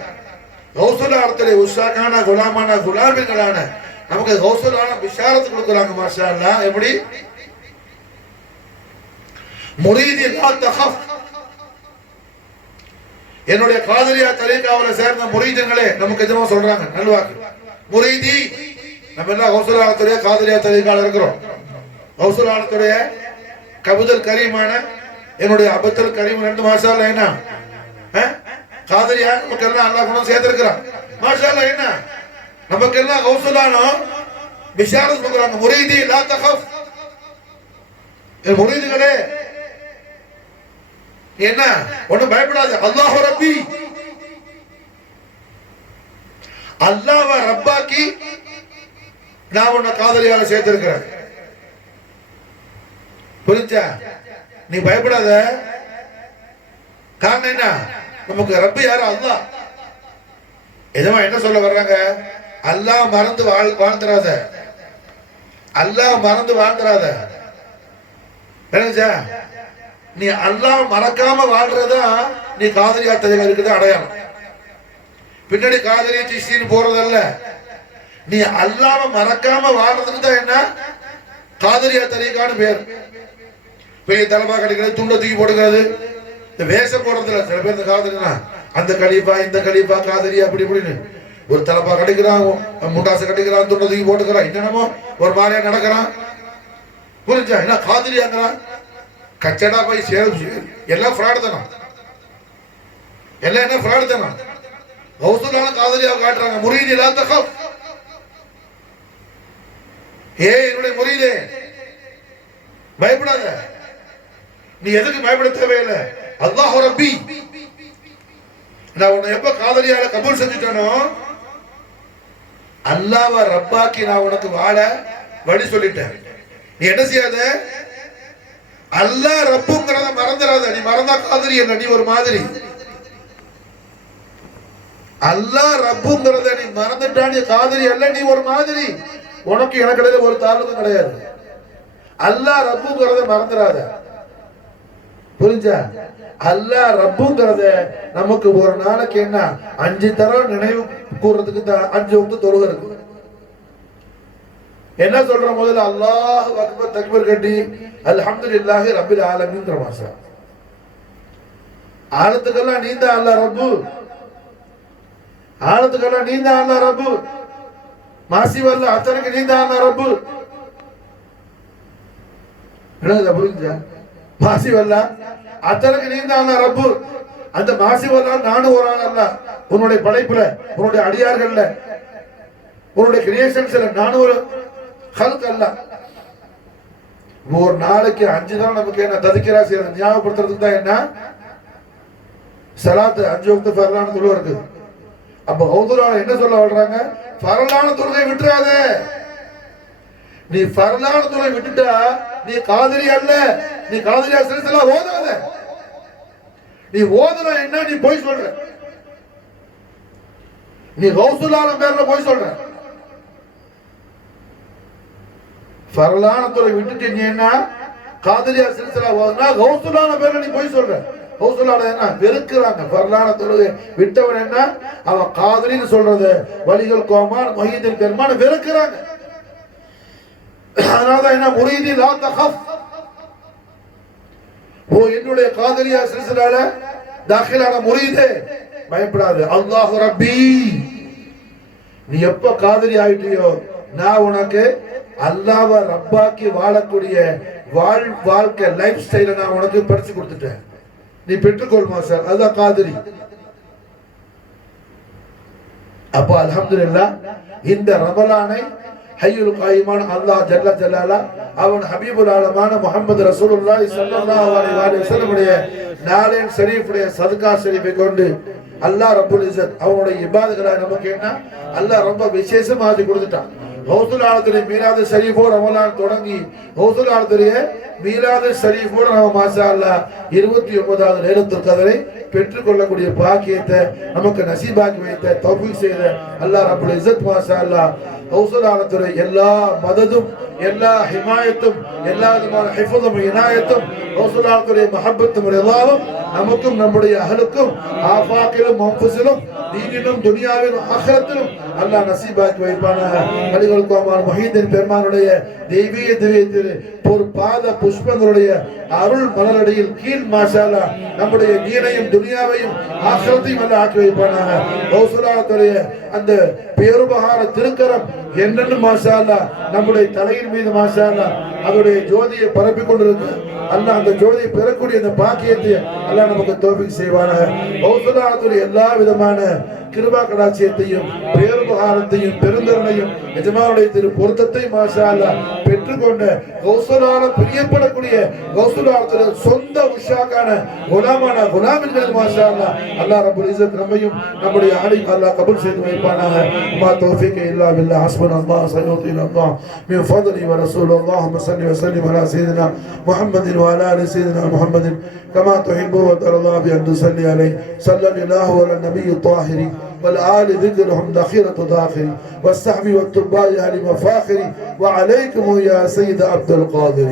கௌசுல் ஆலத்துடைய உஷாக்கான குலாமான குலாமிகளான நமக்கு கௌசுல் ஆலம் பிஷாரத்து கொடுக்குறாங்க. மாஷா அல்லாஹ். எப்படி? முரீதி லா தஹஃப். என்னுடைய காதலியா தரீகாவுல சேர்ந்த முரீதுகளே நமக்கு எதுவும் சொல்றாங்க நல்வாக்கு. முரீதி, நம்ம எல்லாம் கௌசுல் ஆலத்துடைய காதலியா தரீகால இருக்கிறோம். கௌசுல் ஆலத்துடைய கபுதல் கரீமான என்னுடைய அபத்தல் கரீம் 2 மாஷா அல்லாஹ். என்ன காதலியா நமக்கு எல்லாம் அல்லாஹ் குணம் சேர்த்திருக்கிறான். மாஷா அல்லாஹ். என்ன நமக்கு எல்லாம் கௌசுல் ஆலம் பிஷாரத் கொடுக்குறாங்க. முரீதி லா தஹஃப். முரீதுகளே என்ன, ஒண்ணு பயப்படாது. அல்லாஹ் ரப்பி, அல்லாஹ்வ ரப்பாக்கி நான் உன்னை காதலியால சேர்த்திருக்கிறேன். புரிஞ்சா? நீ பயப்படாத. காரணம் என்ன, நமக்கு ரப்பு யாரு? அல்லாஹ். எதுவா என்ன சொல்ல வர்றாங்க? அல்லாஹ் மறந்து வாழ்ந்துராத, அல்லாஹ் மறந்து வாழ்ந்துராத. நீ அல்லாஹ் மறக்காம வாழ்றதா நீ காதலியா தரிகா இருக்குது அடையாளம். பின்னாடி காதலியா சிஷ்டின்னு போறதல்ல. நீ அல்லாஹ் மறக்காம வாழ்றதுக்கு தான் என்ன காதலியா தரிகான்னு பேர். பெரிய தலைப்பா கிடைக்கிறது, துண்ட தூக்கி போடுகிறது, இந்த வேஷம் போடுறதுல சில பேர் இந்த காதலினா அந்த கலிப்பா இந்த கலிப்பா காதலியா அப்படி இப்படின்னு ஒரு தலைப்பா கிடைக்கிறான், முண்டாசை கட்டிக்கிறான், துண்ட தூக்கி போட்டுக்கிறான், என்னென்னமோ ஒரு மாதிரியா நடக்கிறான். புரிஞ்சா? என்ன காதலியாங்கிறான், கச்சடா போய் சேரும், எல்லாம் ஃப்ராட் தானா. எல்லாம் என்ன ஃப்ராட் தானா? கௌசுல்லான காதலியாக காட்டுறாங்க. முரீதி லா தகஃப், என்னுடைய முரீதே பயப்படாத. நீ எதுக்கு பயப்பட தேவையில்லை. அல்லாஹ் ரப்பி, நான் உன்னை எப்ப காதலியால கபூல் செஞ்சுட்டானோ அல்லாஹ்வை ரப்பாக்கி நான் உனக்கு வாழ வழி சொல்லிட்டேன். நீ என்ன செய்யாத, அல்லாஹ் ரப்புங்கிறத மறந்துடாத. நீ மறந்தா காதலி என்ன, நீ ஒரு மாதிரி. அல்லாஹ் ரப்புங்கிறத நீ மறந்துட்டா நீ காதலி அல்ல, நீ ஒரு மாதிரி. உனக்கு எனக்கு இடையில ஒரு தாழ்வும் கிடையாது. அல்லாஹ் ரப்புங்கிறத மறந்துடாத. புரிஞ்சா? அல்லாஹ் ரப்புங்கிறத நமக்கு ஒரு நாளைக்கு என்ன 5 தரம் நினைவு கூறதுக்கு 5 வக்து தொழுகை இருக்கு. என்ன சொல்ற? முதல்ல அல்லாஹ் அக்பர் தக்பீர் கட்டி அல்ஹம்துலில்லாஹி ரப்பில் ஆலமீன் மாசா. ஆலத்துக்கெல்லாம் நீந்த அல்லாஹ் ரப்பு, ஆலத்துக்கெல்லாம் நீந்த அல்லாஹ் ரப்பு. மாசி வரல அத்தனைக்கு நீந்த அல்லாஹ் ரப்பு. என்ன புரிஞ்சா? மாசி வரல அத்தனைக்கு நீந்த அல்லாஹ் ரப்பு. அந்த மாசி வரல நானும் ஒரு ஆள் அல்ல. உன்னுடைய படைப்புல, உன்னுடைய அடியார்கள்ல, உன்னுடைய கிரியேஷன்ஸ்ல நானும் ஒரு ஹல்க் அல்ல. ஒரு நாளைக்கு 5 தான் நமக்கு என்ன ததிக்கிறா செய்யறது ஞாபகப்படுத்துறதுக்கு தான் என்ன சலாத்து 5 வக்து ஃபர்லான தொழுகை இருக்கு. அப்ப ஹவுதுல்லாஹ் என்ன சொல்ல வர்றாங்க? ஃபர்லான தொழுகை விட்டுறாதே. நீ ஃபர்லான தொழுகை விட்டுட்டா நீ காதலி அல்ல. நீ காதலியா சில்சிலா ஓதாத. நீ ஓதுனா என்ன? நீ போய் சொல்ற. நீ கௌசுல்லாஹ் பேர்ல போய் சொல்ற. ஃபர்லான தொழுகை விட்டுட்டு நீ என்ன காதலியா சில்சிலா ஓதுனா கௌசுல்லாஹ் பேர்ல நீ போய் சொல்ற. கௌசுல்லாஹ் என்ன வெறுக்கிறாங்க. ஃபர்லான தொழுகை விட்டவன் என்ன அவன் காதலின்னு சொல்றது வலிகள் கோமான் மொஹீதீன் பெருமான் வெறுக்கிறாங்க. அதனாலதான் என்ன முரீதி லா தகஃப், ஓ என்னுடைய காதலியா சில்சிலால தாখিলাன முரீதே பயப்படாத. அல்லாஹ் ரப்பி, நீ எப்ப காதலி ஆயிட்டியோ நான் உனக்கு அல்லாஹ்வை ரப்பாக்கி வாழக்கூடிய வாழ்க்கை லைஃப் ஸ்டைலை நான் உனக்கு படிச்சு கொடுத்துட்டேன். நீ பெற்றுக்கொள்மா சார், அதுதான் காதலி. அப்ப அல்ஹம்துலில்லாஹ் இந்த ரமலானை ஹய்யுல் காயிமான அல்லாஹ் ஜல்ல ஜலாலா அவன் ஹபீபுல் ஆலமான முஹம்மது ரசூலுல்லாஹி ஸல்லல்லாஹு அலைஹி வஸல்லம் உடைய நாளின் ஷரீஃபுடைய சதகா ஷரீஃபை கொண்டு அல்லாஹ் ரப்புல் இஸ்ஸத் அவனுடைய இபாதத்துகளை நமக்கு என்ன அல்லாஹ் ரொம்ப விசேஷமா ஆக்கி கொடுத்துட்டான். கௌசுல் ஆலத்துடைய மீலாது ஷரீஃபோ ரமலான் தொடங்கி கௌசுல் ஆலத்துடைய மீலாது ஷரீஃபோட நம்ம மாஷா அல்லாஹ் 29வது லைலத்துல் கத்ரை பெற்றுக்கொள்ளக்கூடிய பாக்கியத்தை நமக்கு நசீபாக்கி வைத்த தௌஃபீக் செய்த அல்லாஹ் ரப்புல் இஸ்ஸத் மாஷா அல்லாஹ் கௌசுல் ஆலத்துடைய எல்லா மததும் எல்லா ஹிமாயத்தும் எல்லா விதமான ஹிஃபுதும் இனாயத்தும் கௌசுல் ஆலத்துடைய மஹப்பத்தும் ரிதாவும் நமக்கும் நம்முடைய அஹலுக்கும் ஆஃபாக்கிலும் மன்ஃபுஸிலும் தீனிலும் துனியாவிலும் ஆখিরাத்திலும் அல்லாஹ் நசீபாக்கி வைப்பானாக. வலிகள் கோமான் மொஹீதீன் பெருமானுடைய தெய்வீக திவ்ய ஒரு பாத புஷ்பங்களுடைய அருள் மலரடியில் கீழ் மாஷா அல்லாஹ் நம்முடைய தீனையும் துனியாவையும் ஆখিরাத்தையும் அல்லாஹ் ஆக்கி வைப்பானாக. கௌசுல் ஆலத்துடைய அந்த பேருபகார திருக்கரம் என்னென்னு மாஷா அல்லாஹ் நம்முடைய தலையின் மீது மாஷா அல்லாஹ் அதோடைய ஜோதியை பரப்பிக் கொண்டிருக்கு. அல்லாஹ் அந்த ஜோதியை பெறக்கூடிய அந்த பாக்கியத்தை அல்லாஹ் நமக்கு தௌஃபீக் செய்வானாக. கௌசுல் ஆலத்துடைய எல்லா விதமான கிருபா கடாட்சியத்தையும் பேருபகாரத்தையும் பெருந்தருணையும் எஜமானுடைய திரு பொருத்தத்தை மாஷா அல்லாஹ் பெற்றுக்கொண்ட கௌசுல் ஆலம் பிரியப்படக்கூடிய கௌசுல் ஆலத்துடைய சொந்த உஷாக்கான குலாமான குலாமின்கள் மாஷா அல்லாஹ் அல்லாஹ் ரப்புல் இஸ்ஸத் நம்மையும் நம்முடைய ஆலிம் அல்லாஹ் கபூல் செய்து வைப்பானாக. மா தௌஃபீக இல்லா பில்லாஹ் ஹஸ்புனல்லாஹ் ஸய்யுதீனல்லாஹ் மின் ஃபضلி வ ரசூலுல்லாஹ் اللهم صل وسلم على سيدنا محمد وعلى ال سيدنا محمد كما تحب وترضى بأن تصلي عليه صلى الله على النبي الطاهر والآل ذكرهم ذخيرة ذاخر والصحب والتباع أهل مفاخر وعليكم يا سيد عبد القادر.